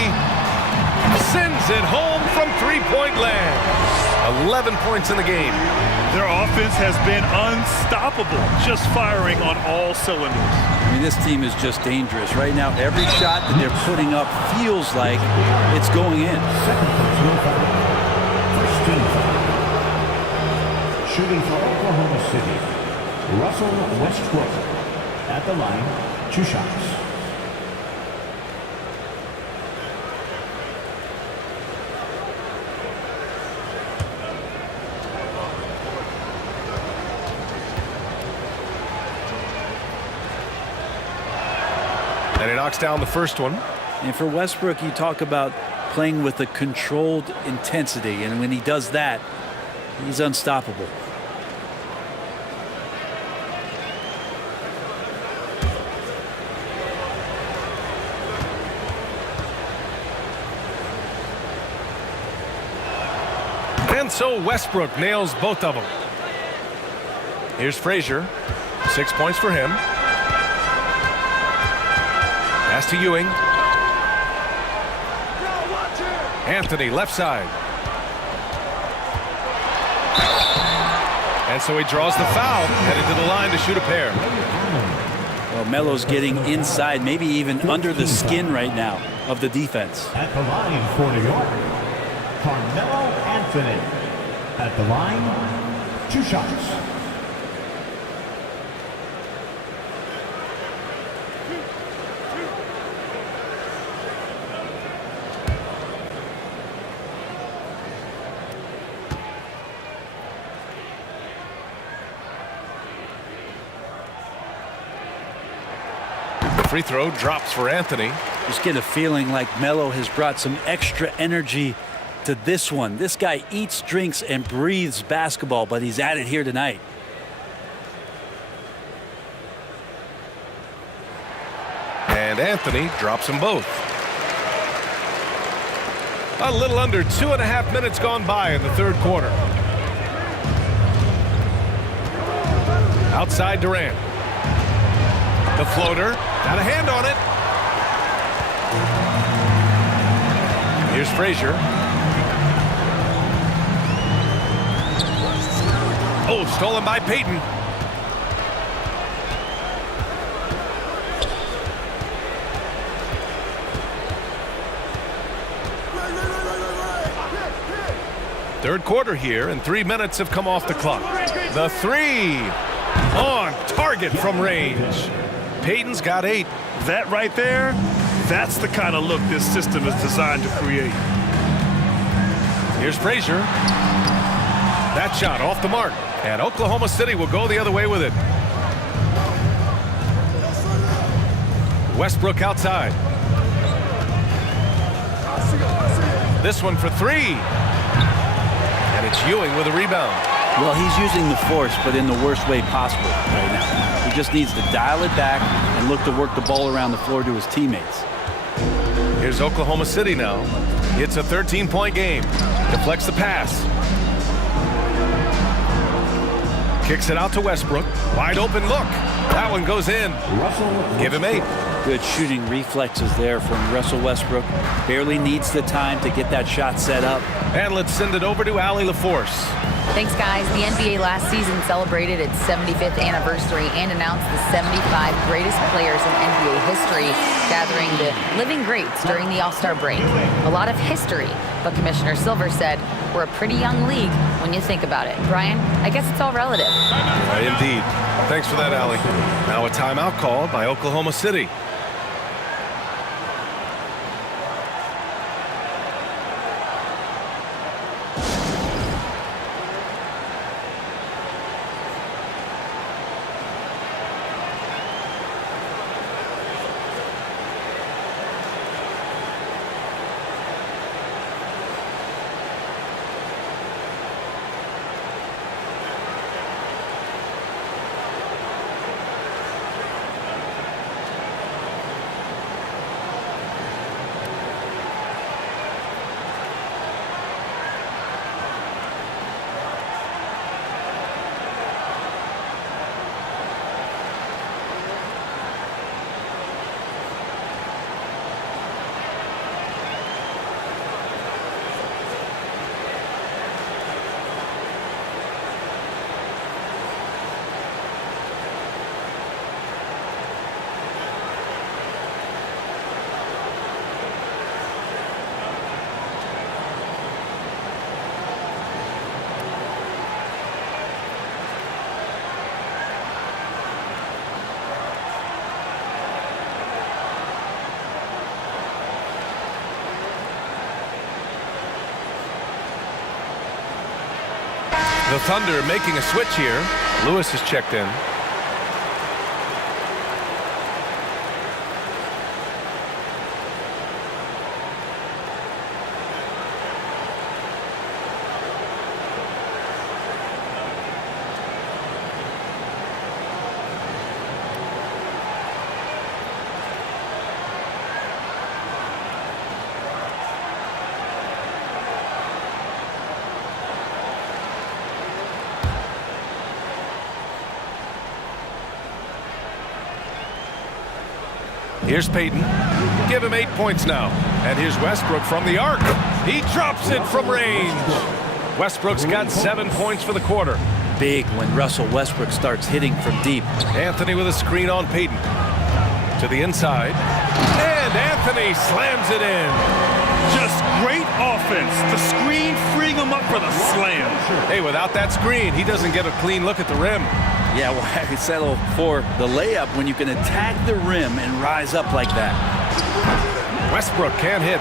Sends it home from three-point land. 11 points in the game. Their offense has been unstoppable, just firing on all cylinders. I mean, this team is just dangerous. Right now, every shot that they're putting up feels like it's going in. Second personal foul. First team foul. Shooting for Oklahoma City, Russell Westbrook. At the line, 2 shots. And he knocks down the first one. And for Westbrook, you talk about playing with a controlled intensity. And when he does that, he's unstoppable. And so Westbrook nails both of them. Here's Frazier. 6 points for him. Pass to Ewing. Anthony, left side. And so he draws the foul, headed to the line to shoot a pair. Well, Melo's getting inside, maybe even under the skin right now of the defense. At the line for New York, Carmelo Anthony. At the line, 2 shots. Free throw drops for Anthony. Just get a feeling like Melo has brought some extra energy to this one. This guy eats, drinks, and breathes basketball, but he's at it here tonight. And Anthony drops them both. A little under 2.5 minutes gone by in the third quarter. Outside Durant. The floater, got a hand on it. Here's Frazier. Oh, stolen by Payton. Third quarter here, and 3 minutes have come off the clock. The three on target from range. Payton's got 8. That right there, that's the kind of look this system is designed to create. Here's Frazier. That shot off the mark, and Oklahoma City will go the other way with it. Westbrook outside. This one for 3. And it's Ewing with a rebound. Well, he's using the force, but in the worst way possible right now. He just needs to dial it back and look to work the ball around the floor to his teammates. Here's Oklahoma City now. It's a 13-point game. Deflects the pass. Kicks it out to Westbrook. Wide open look. That one goes in. Give him 8. Good shooting reflexes there from Russell Westbrook. Barely needs the time to get that shot set up. And let's send it over to Allie LaForce. Thanks, guys. The NBA last season celebrated its 75th anniversary and announced the 75 greatest players in NBA history, gathering the living greats during the All-Star break. A lot of history, but Commissioner Silver said, we're a pretty young league when you think about it. Brian, I guess it's all relative. Indeed. Thanks for that, Allie. Now a timeout called by Oklahoma City. The Thunder making a switch here. Lewis has checked in. Here's Payton. Give him 8 points now. And here's Westbrook from the arc. He drops it from range. Westbrook's got 7 points for the quarter. Big when Russell Westbrook starts hitting from deep. Anthony with a screen on Payton. To the inside. And Anthony slams it in. Just great offense. The screen freeing him up for the slam. Hey, without that screen, he doesn't get a clean look at the rim. Yeah, why settle for the layup when you can attack the rim and rise up like that? Westbrook can't hit.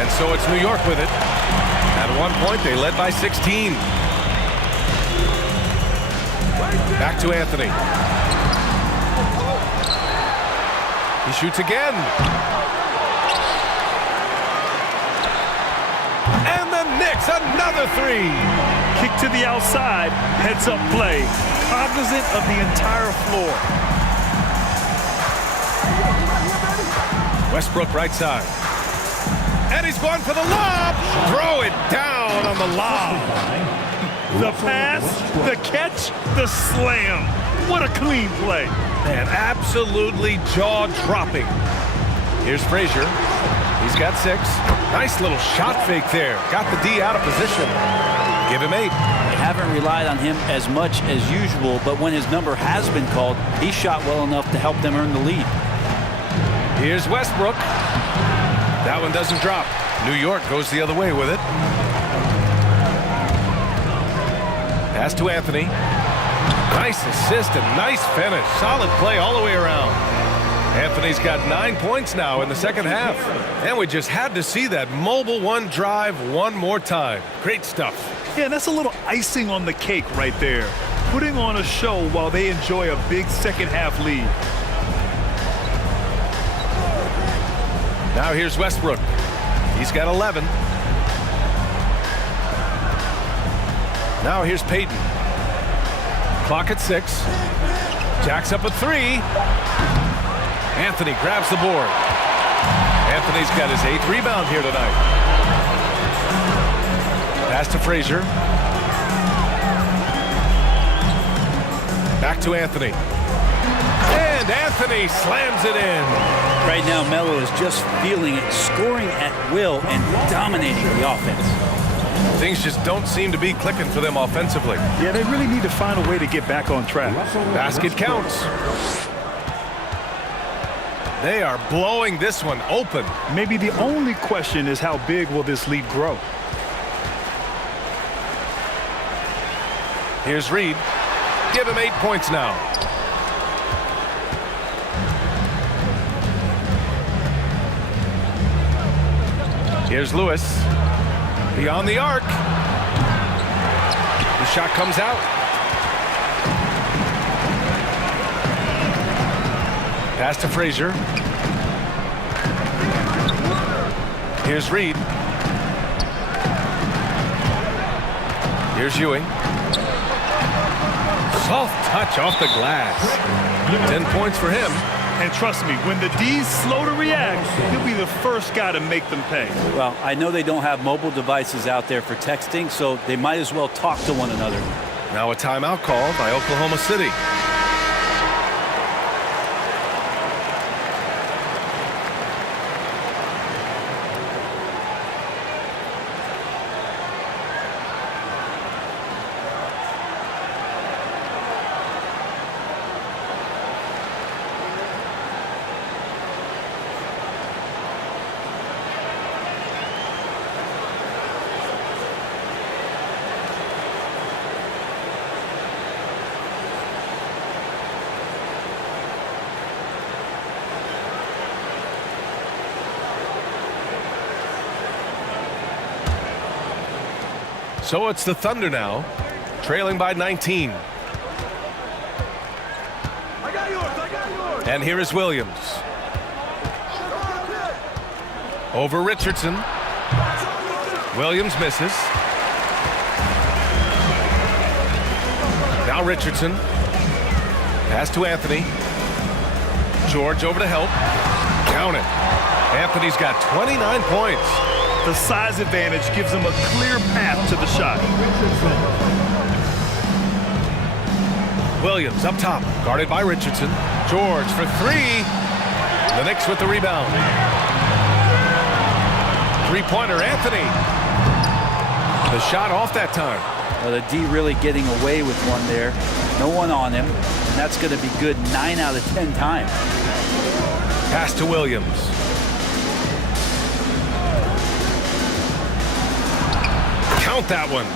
And so it's New York with it. At one point, they led by 16. Back to Anthony. He shoots again. And the Knicks, another three. Kick to the outside, heads-up play. Cognizant of the entire floor. Westbrook right side. And he's going for the lob. Throw it down on the lob. The pass, the catch, the slam. What a clean play. Man, absolutely jaw-dropping. Here's Frazier. He's got 6. Nice little shot fake there. Got the D out of position. Give him 8. They haven't relied on him as much as usual, but when his number has been called, he shot well enough to help them earn the lead. Here's Westbrook. That one doesn't drop. New York goes the other way with it. Pass to Anthony. Nice assist and nice finish. Solid play all the way around. Anthony's got 9 points now in the second half. And we just had to see that mobile one drive one more time. Great stuff. Yeah, that's a little icing on the cake right there. Putting on a show while they enjoy a big second half lead. Now here's Westbrook. He's got 11. Now here's Payton. Clock at 6. Jacks up a 3. Anthony grabs the board. Anthony's got his 8th rebound here tonight. Pass to Frazier. Back to Anthony. And Anthony slams it in. Right now, Melo is just feeling it, scoring at will and dominating the offense. Things just don't seem to be clicking for them offensively. Yeah, they really need to find a way to get back on track. Basket counts. They are blowing this one open. Maybe the only question is how big will this lead grow? Here's Reed. Give him 8 points now. Here's Lewis. Beyond the arc. The shot comes out. Pass to Frazier. Here's Reed. Here's Ewing. Soft touch off the glass. 10 points for him. And trust me, when the D's slow to react, he'll be the first guy to make them pay. Well, I know they don't have mobile devices out there for texting, so they might as well talk to one another. Now a timeout called by Oklahoma City. So it's the Thunder now, trailing by 19. And here is Williams. Over Richardson. Williams misses. Now Richardson. Pass to Anthony. George over to help. Count it. Anthony's got 29 points. The size advantage gives him a clear path to the shot. Williams up top, guarded by Richardson. George for 3. The Knicks with the rebound. Three-pointer, Anthony. The shot off that time. Well, the D really getting away with one there. No one on him, and that's going to be good 9 out of 10 times. Pass to Williams. Count that one.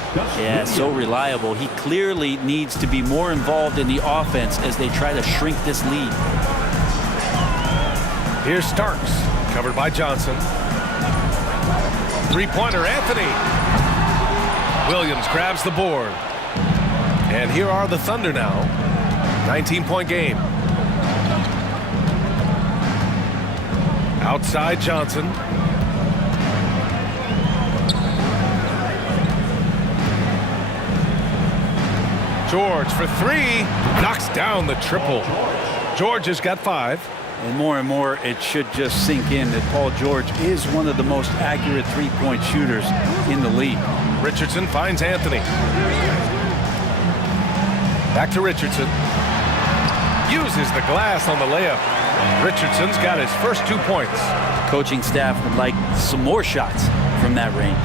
Yeah, so reliable. He clearly needs to be more involved in the offense as they try to shrink this lead. Here's Starks, covered by Johnson. Three-pointer, Anthony. Williams grabs the board. And here are the Thunder now. 19-point game. Outside Johnson. George for three. Knocks down the triple. George has got 5. And more, it should just sink in that Paul George is one of the most accurate three-point shooters in the league. Richardson finds Anthony. Back to Richardson. Uses the glass on the layup. Richardson's got his first 2 points. Coaching staff would like some more shots from that range.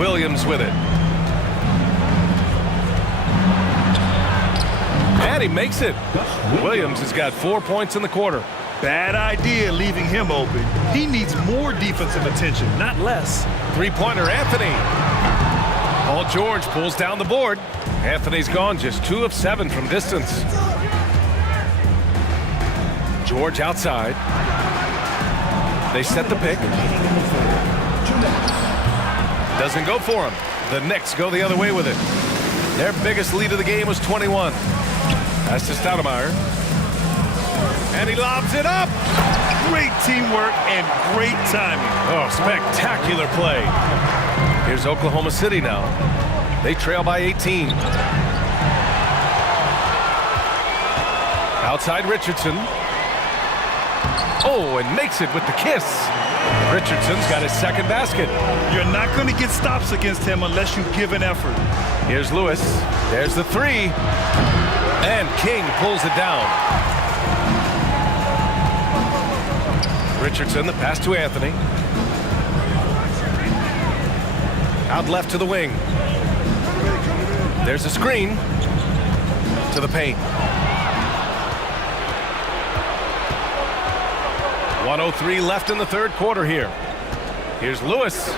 Williams with it. And he makes it. Williams has got 4 points in the quarter. Bad idea leaving him open. He needs more defensive attention, not less. Three-pointer, Anthony. Paul George pulls down the board. Anthony's gone just 2 of 7 from distance. George outside. They set the pick. Doesn't go for him. The Knicks go the other way with it. Their biggest lead of the game was 21. Pass to Stoudemire. And he lobs it up. Great teamwork and great timing. Oh, spectacular play. Here's Oklahoma City now. They trail by 18. Outside Richardson. Oh, and makes it with the kiss. Richardson's got his second basket. You're not going to get stops against him unless you give an effort. Here's Lewis. There's the three. And King pulls it down. Richardson, the pass to Anthony. Out left to the wing. There's a screen to the paint. 1:03 left in the third quarter here. Here's Lewis.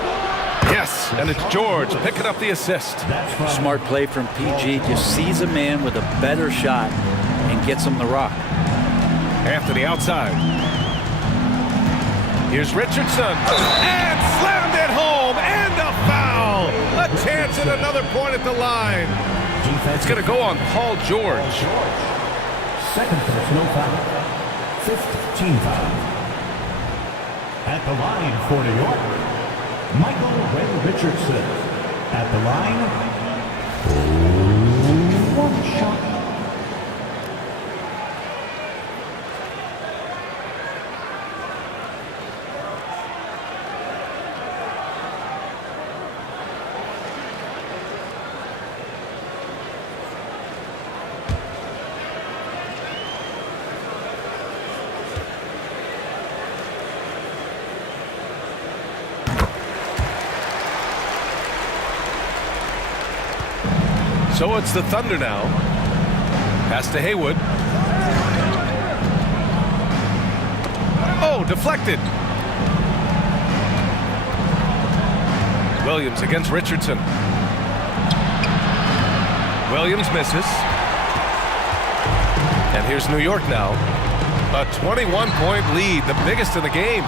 Yes, and it's George picking up the assist. Smart play from PG. Just sees a man with a better shot and gets him the rock. Anthony outside. Here's Richardson. And slammed it home. And a foul. A chance at another point at the line. It's going to go on Paul George. Second personal foul. 5th team foul. At the line for New York, Michael Ray Richardson. At the line, 1 shot. So it's the Thunder now. Pass to Haywood. Oh, deflected. Williams against Richardson. Williams misses. And here's New York now. A 21-point lead, the biggest in the game.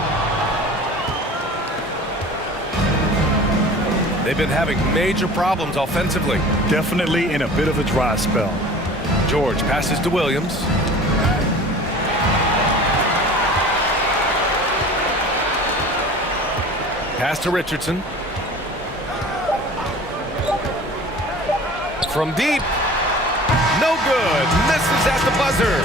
They've been having major problems offensively. Definitely in a bit of a dry spell. George passes to Williams. Pass to Richardson. From deep. No good. Misses at the buzzer.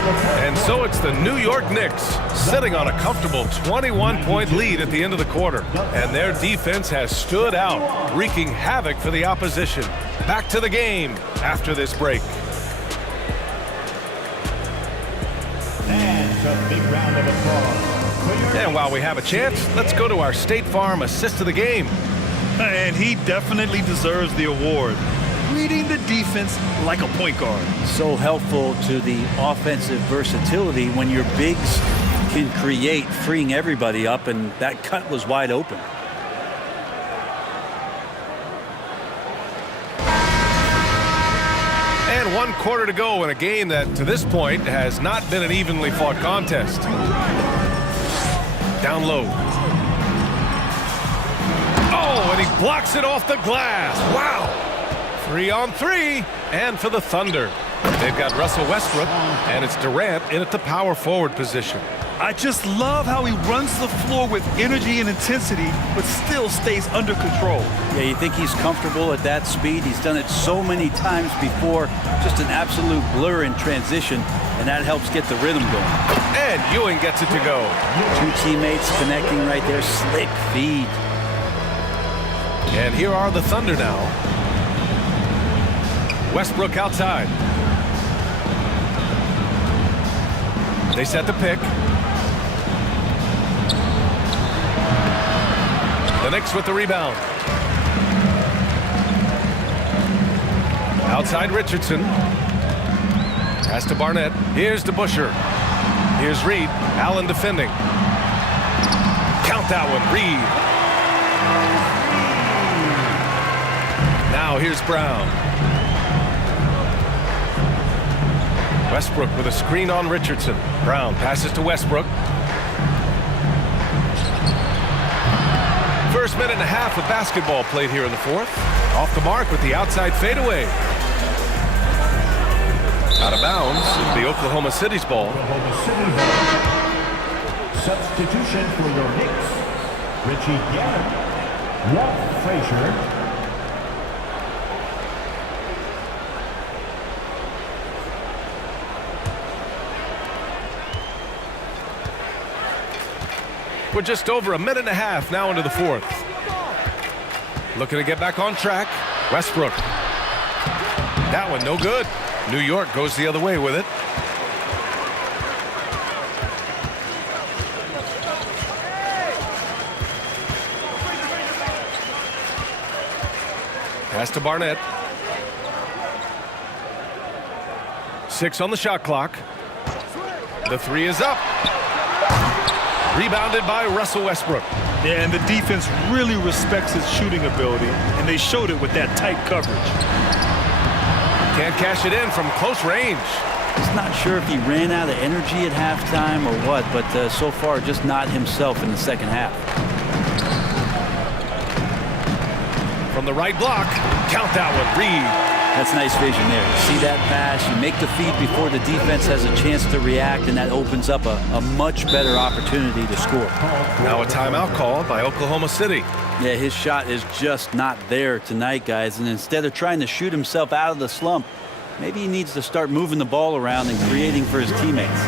And so it's the New York Knicks sitting on a comfortable 21-point lead at the end of the quarter. And their defense has stood out, wreaking havoc for the opposition. Back to the game after this break. a big round of applause for your And while we have a chance, let's go to our State Farm assist of the game. And he definitely deserves the award. Reading the defense like a point guard. So helpful to the offensive versatility when your bigs can create, freeing everybody up, and that cut was wide open. And 1 quarter to go in a game that, to this point, has not been an evenly fought contest. Down low. Oh, and he blocks it off the glass. Wow. 3 on 3, and for the Thunder. They've got Russell Westbrook, and it's Durant in at the power forward position. I just love how he runs the floor with energy and intensity, but still stays under control. Yeah, you think he's comfortable at that speed? He's done it so many times before. Just an absolute blur in transition, and that helps get the rhythm going. And Ewing gets it to go. 2 teammates connecting right there. Slick feed. And here are the Thunder now. Westbrook outside. They set the pick. The Knicks with the rebound. Outside Richardson. Pass to Barnett. Here's to Busher. Here's Reed. Allen defending. Count that one. Reed. Now here's Brown. Westbrook with a screen on Richardson. Brown passes to Westbrook. First minute and a half of basketball played here in the fourth. Off the mark with the outside fadeaway. Out of bounds, the Oklahoma City's ball. Oklahoma City ball. Substitution for your Knicks. Richie Gannon. Walt Frazier. We're just over a minute and a half now into the fourth. Looking to get back on track. Westbrook. That one no good. New York goes the other way with it. Pass to Barnett. 6 on the shot clock. The 3 is up. Rebounded by Russell Westbrook. Yeah, and the defense really respects his shooting ability, and they showed it with that tight coverage. Can't cash it in from close range. He's not sure if he ran out of energy at halftime or what, but so far just not himself in the second half. From the right block, count that one, Reed. That's nice vision there. You see that pass, you make the feed before the defense has a chance to react, and that opens up a much better opportunity to score. Now a timeout called by Oklahoma City. Yeah, his shot is just not there tonight, guys, and instead of trying to shoot himself out of the slump, maybe he needs to start moving the ball around and creating for his teammates.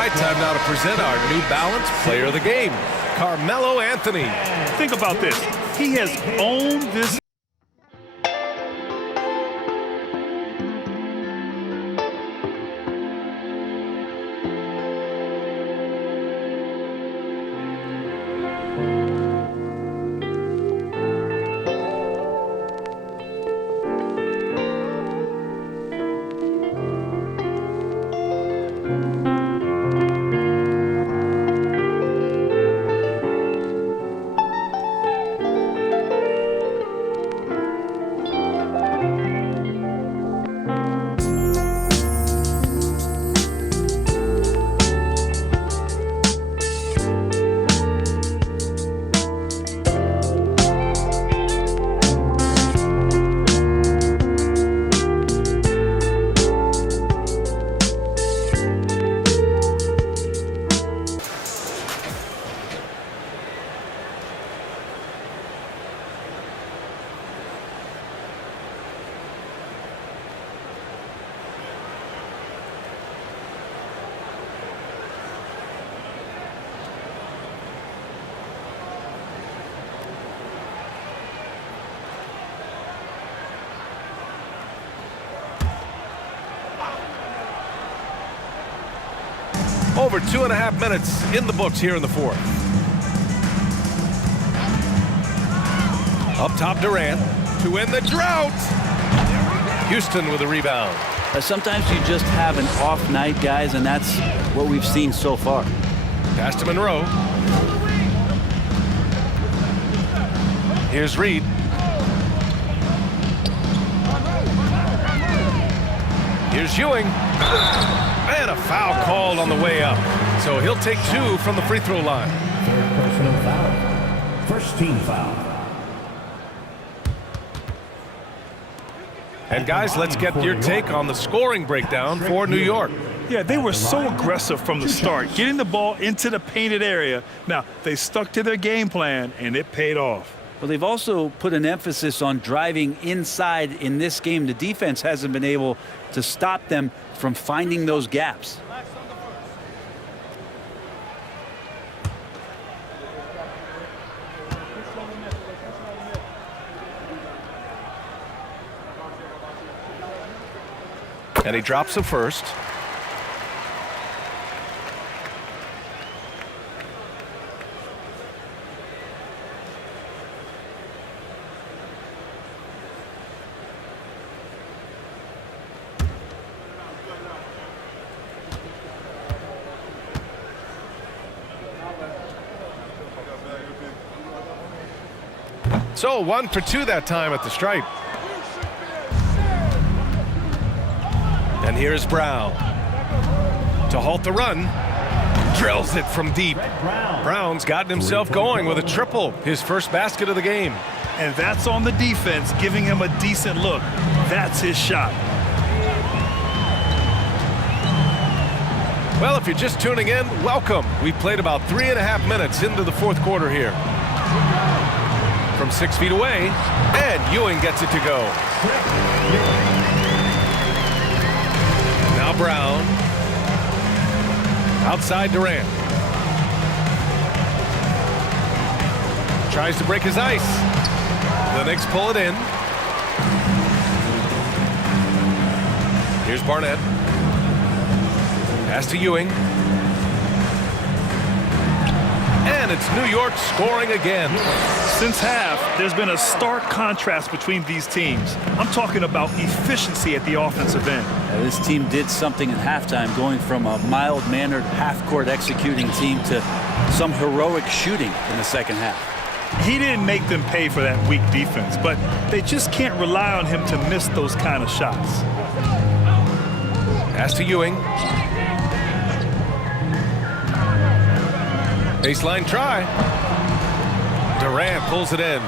Right, time now to present our New Balance Player of the Game, Carmelo Anthony. Think about this. He has owned this. over 2.5 minutes in the books here in the fourth. Up top, Durant to win the drought. Houston with a rebound. Sometimes you just have an off night, guys, and that's what we've seen so far. Pass to Monroe. Here's Reed. Here's Ewing. And a foul called on the way up. So he'll take 2 from the free throw line. Third personal foul. First team foul. And guys, let's get your take on the scoring breakdown for New York. Yeah, they were so aggressive from the start, getting the ball into the painted area. Now, they stuck to their game plan, and it paid off. Well, they've also put an emphasis on driving inside in this game. The defense hasn't been able to stop them from finding those gaps. And he drops the first. So 1 for 2 that time at the stripe. And here's Brown to halt the run. Drills it from deep. Brown's gotten himself going with a triple, his first basket of the game. And that's on the defense, giving him a decent look. That's his shot. Well, if you're just tuning in, welcome. We've played about 3.5 minutes into the fourth quarter here. From 6 feet away, and Ewing gets it to go. Now Brown. Outside Durant. Tries to break his ice. The Knicks pull it in. Here's Barnett. Pass to Ewing. And it's New York scoring again. Since half, there's been a stark contrast between these teams. I'm talking about efficiency at the offensive end. This team did something at halftime, going from a mild-mannered half-court executing team to some heroic shooting in the second half. He didn't make them pay for that weak defense, but they just can't rely on him to miss those kind of shots. Pass to Ewing. Baseline try. Durant pulls it in.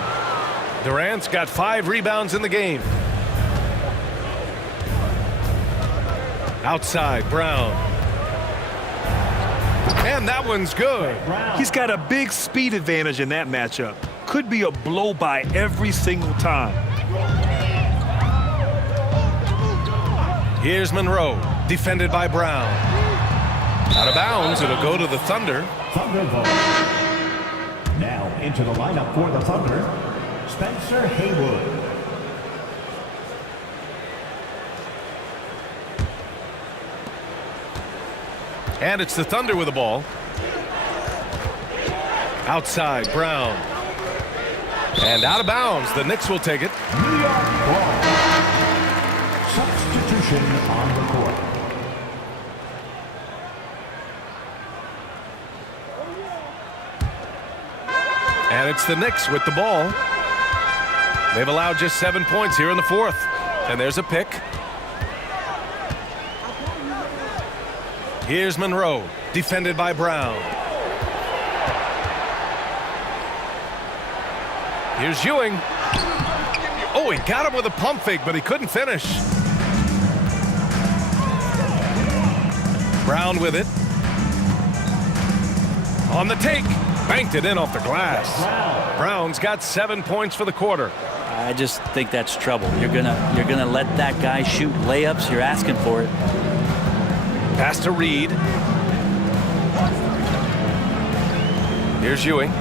Durant's got 5 rebounds in the game. Outside, Brown. And that one's good. He's got a big speed advantage in that matchup. Could be a blow by every single time. Here's Monroe, defended by Brown. Out of bounds, it'll go to the Thunder. Thunder vote. Now into the lineup for the Thunder, Spencer Haywood. And it's the Thunder with the ball. Outside, Brown. And out of bounds, the Knicks will take it. New York ball. Substitution on the court. And it's the Knicks with the ball. They've allowed just 7 points here in the fourth. And there's a pick. Here's Monroe, defended by Brown. Here's Ewing. Oh, he got him with a pump fake, but he couldn't finish. Brown with it. On the take. Banked it in off the glass. Brown's got 7 points for the quarter. I just think that's trouble. You're gonna let that guy shoot layups. You're asking for it. Pass to Reed. Here's Ewing.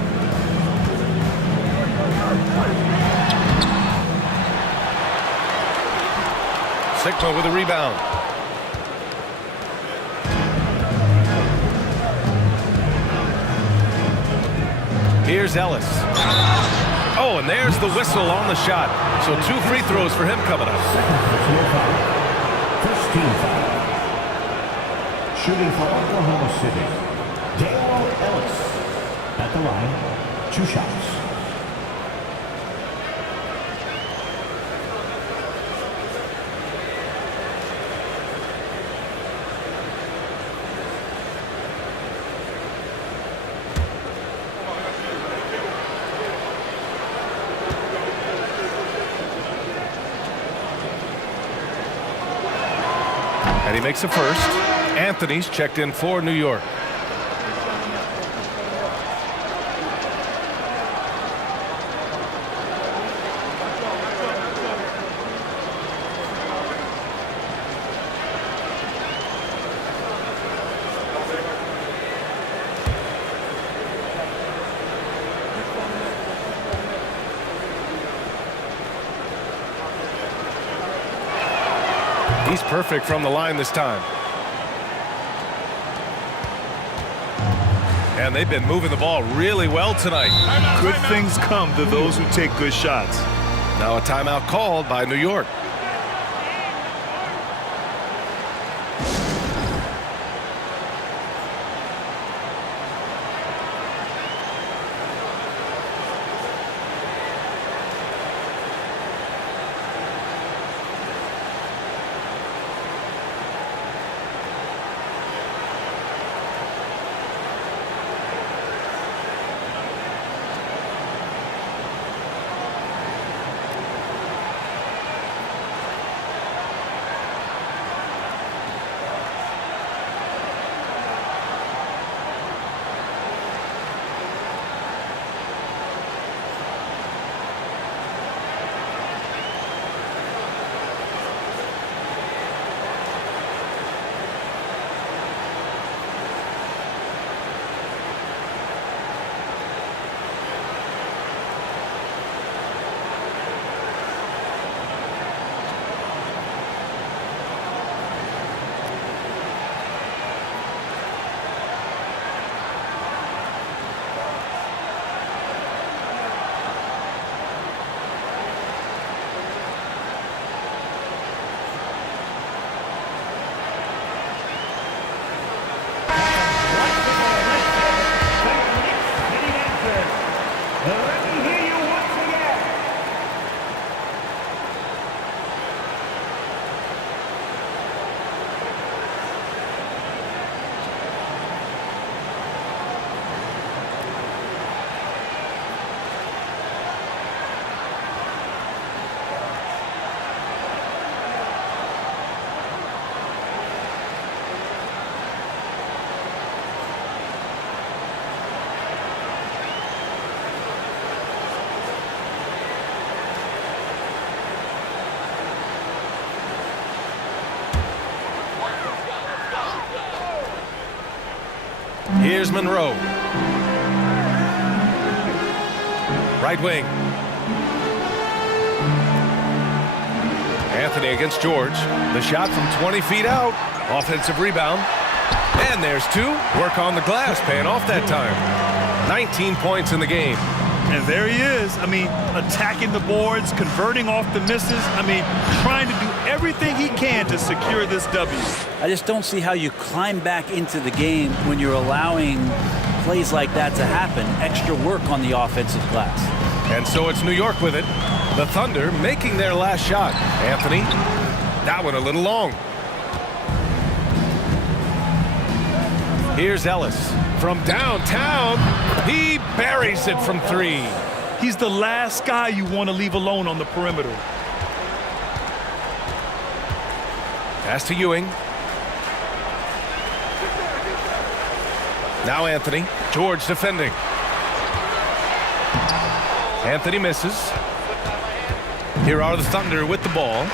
Sigma with a rebound. Here's Ellis. Oh, and there's the whistle on the shot. So 2 free throws for him coming up. Second personal foul. First team foul. Shooting for Oklahoma City, Dale Ellis. At the line, 2 shots. And he makes a first. Anthony's checked in for New York. He's perfect from the line this time. And they've been moving the ball really well tonight. Good things come to those who take good shots. Now a timeout called by New York. Here's Monroe. Right wing. Anthony against George. The shot from 20 feet out. Offensive rebound. And there's 2. Work on the glass, paying off that time. 19 points in the game. And there he is. I mean, attacking the boards, converting off the misses. I mean, trying to do everything he can to secure this W. I just don't see how you climb back into the game when you're allowing plays like that to happen. Extra work on the offensive glass. And so it's New York with it. The Thunder making their last shot. Anthony, that one a little long. Here's Ellis from downtown. He buries it from 3. He's the last guy you want to leave alone on the perimeter. Pass to Ewing. Now Anthony. George defending. Anthony misses. Here are the Thunder with the ball.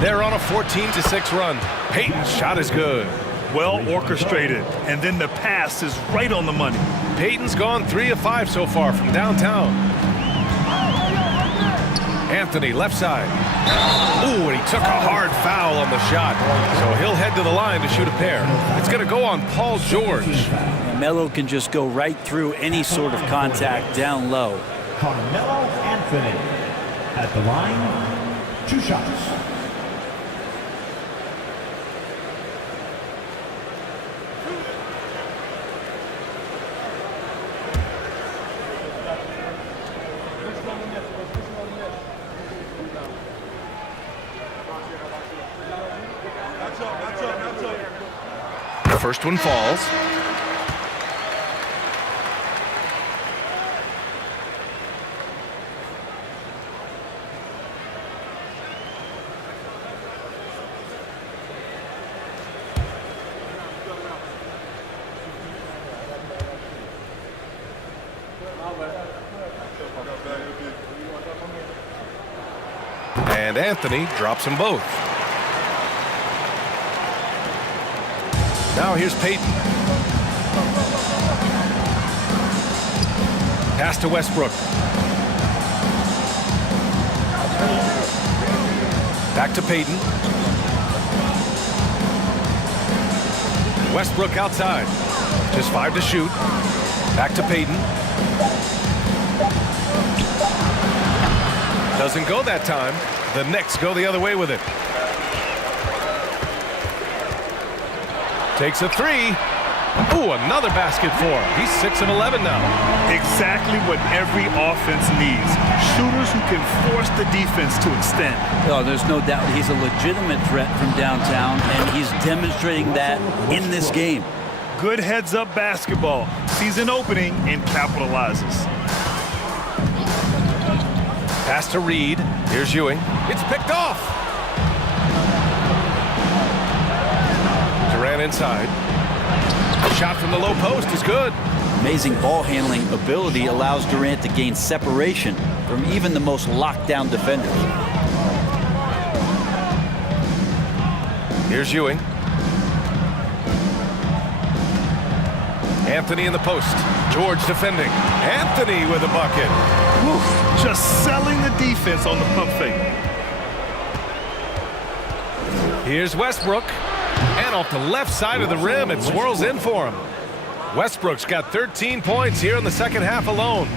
They're on a 14-6 run. Payton's shot is good. Well orchestrated, and then the pass is right on the money. Payton's gone 3 of 5 so far from downtown. Anthony left side. Ooh, and he took a hard foul on the shot. So he'll head to the line to shoot a pair. It's going to go on Paul George. Melo can just go right through any sort of contact down low. Carmelo Anthony at the line, 2 shots. The first one falls. And Anthony drops them both. Now here's Payton. Pass to Westbrook. Back to Payton. Westbrook outside. Just 5 to shoot. Back to Payton. Doesn't go that time. The Knicks go the other way with it. Takes a 3. Ooh, another basket for him. He's 6 of 11 now. Exactly what every offense needs. Shooters who can force the defense to extend. Oh, there's no doubt he's a legitimate threat from downtown, and he's demonstrating that in this game. Good heads-up basketball. Sees an opening and capitalizes. Pass to Reed. Here's Ewing. It's picked off. Durant inside. A shot from the low post is good. Amazing ball handling ability allows Durant to gain separation from even the most lockdown defenders. Here's Ewing. Anthony in the post. George defending. Anthony with a bucket. Woo, just selling the defense on the pump fake. Here's Westbrook. And off the left side of the rim, it swirls in for him. Westbrook's got 13 points here in the second half alone.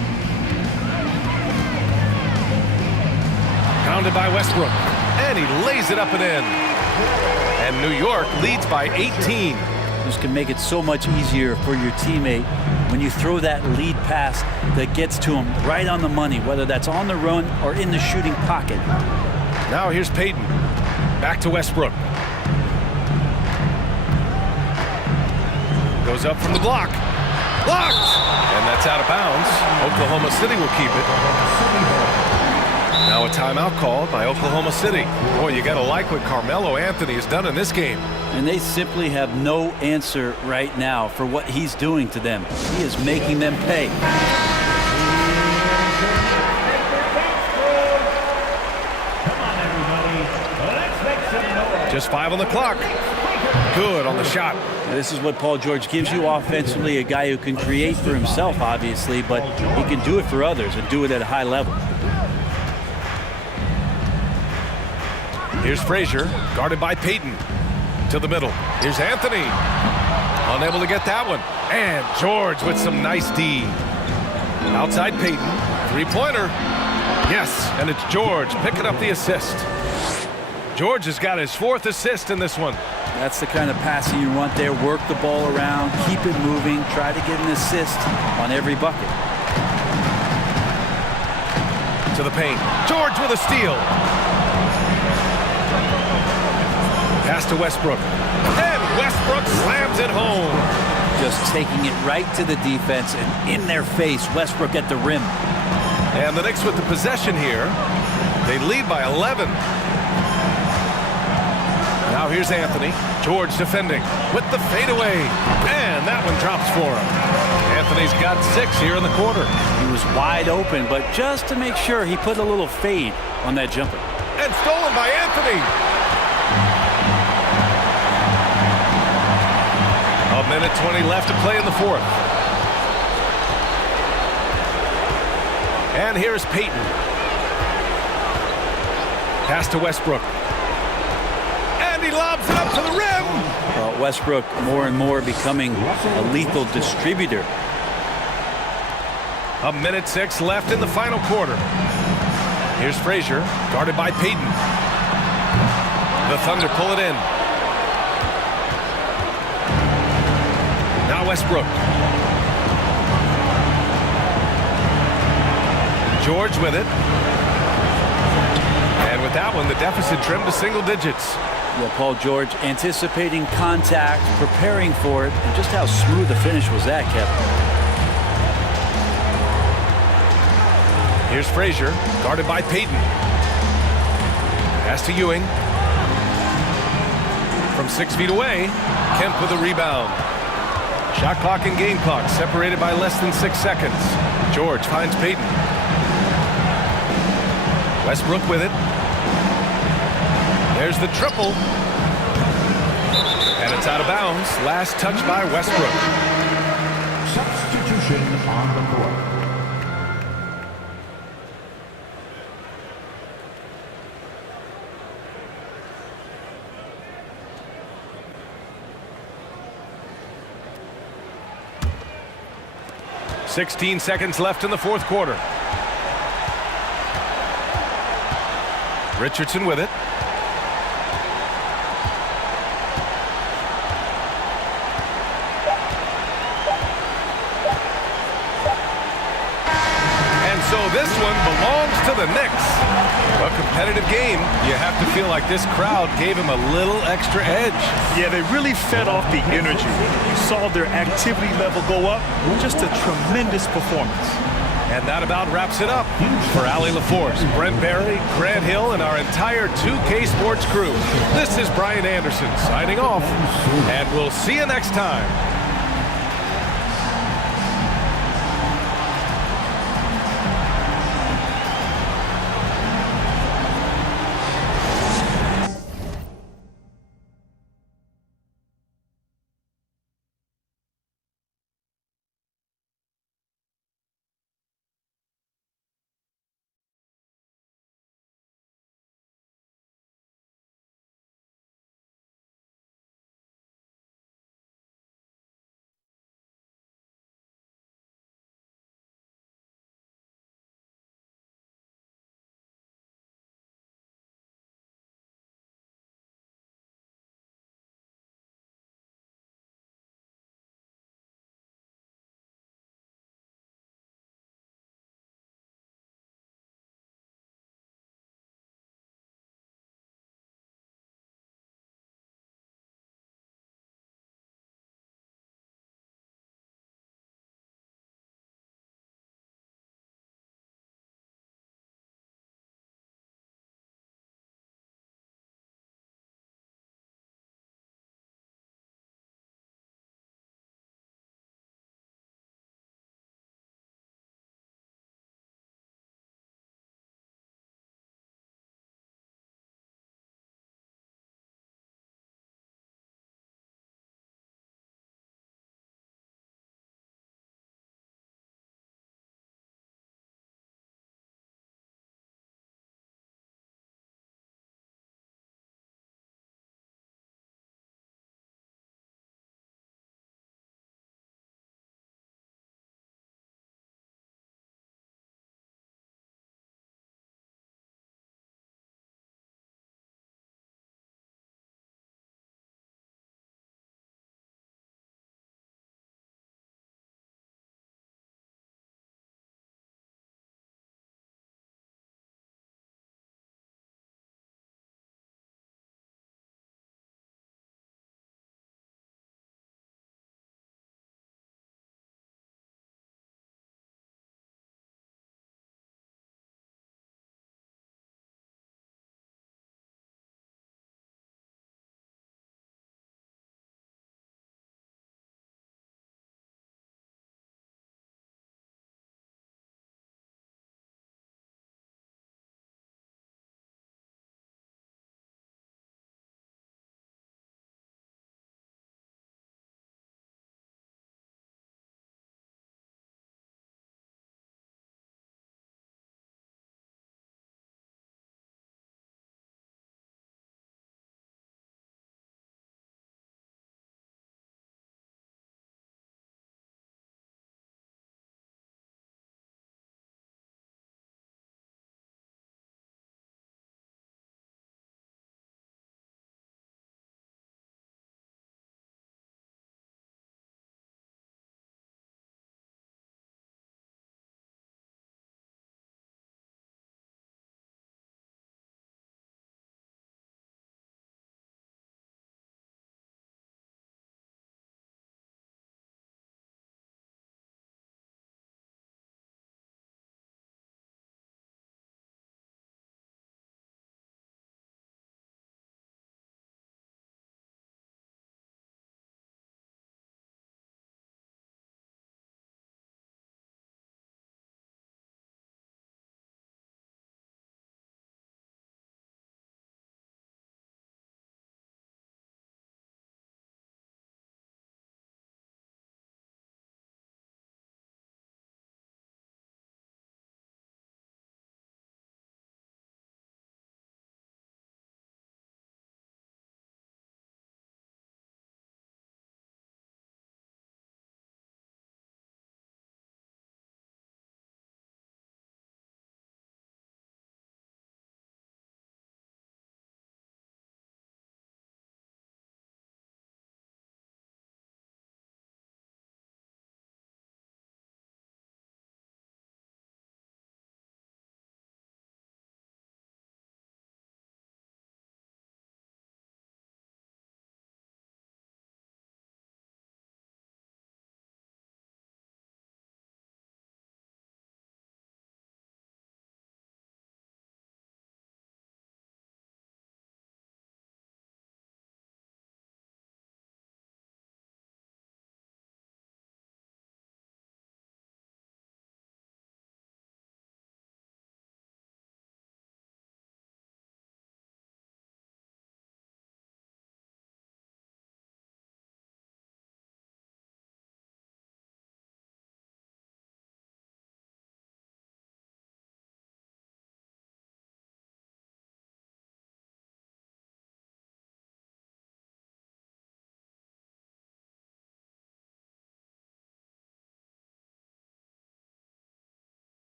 Pounded by Westbrook. And he lays it up and in. And New York leads by 18. This can make it so much easier for your teammate when you throw that lead pass that gets to him right on the money, whether that's on the run or in the shooting pocket. Now here's Payton. Back to Westbrook. Goes up from the block. Blocked! And that's out of bounds. Oklahoma City will keep it. Now a timeout called by Oklahoma City. Boy, you got to like what Carmelo Anthony has done in this game. And they simply have no answer right now for what he's doing to them. He is making them pay. Just 5 on the clock. Good on the shot. This is what Paul George gives you offensively, a guy who can create for himself, obviously, but he can do it for others and do it at a high level. Here's Frazier, guarded by Payton. To the middle. Here's Anthony. Unable to get that one. And George with some nice D. Outside Payton. 3-pointer. Yes, and it's George picking up the assist. George has got his 4th assist in this one. That's the kind of passing you want there. Work the ball around, keep it moving, try to get an assist on every bucket. To the paint. George with a steal. Pass to Westbrook. And Westbrook slams it home. Just taking it right to the defense and in their face. Westbrook at the rim. And the Knicks with the possession here. They lead by 11. Now here's Anthony. George defending with the fadeaway. And that one drops for him. Anthony's got 6 here in the quarter. He was wide open, but just to make sure, he put a little fade on that jumper. And stolen by Anthony. A minute 20 left to play in the 4th. And here's Payton. Pass to Westbrook. And he lobs it up to the rim. Well, Westbrook more and more becoming a lethal distributor. 1:06 left in the final quarter. Here's Frazier, guarded by Payton. The Thunder pull it in. Now Westbrook. George with it. And with that one, the deficit trimmed to single digits. Yeah, Paul George anticipating contact, preparing for it, and just how smooth the finish was that, Kevin. Here's Frazier, guarded by Payton. Pass to Ewing. From 6 feet away, Kemp with a rebound. Shot clock and game clock separated by less than 6 seconds. George finds Payton. Westbrook with it. There's the triple. And it's out of bounds. Last touch by Westbrook. Substitution on the court. "16 seconds left in the fourth quarter. Richardson with it. And so this one belongs to the Knicks. A competitive game. You have to feel like this crowd gave him a little extra edge. Yeah, they really fed off the energy. You saw their activity level go up. Just a tremendous performance. And that about wraps it up. For Allie LaForce, Brent Barry, Grant Hill, and our entire 2K Sports crew, this is Brian Anderson signing off, and we'll see you next time.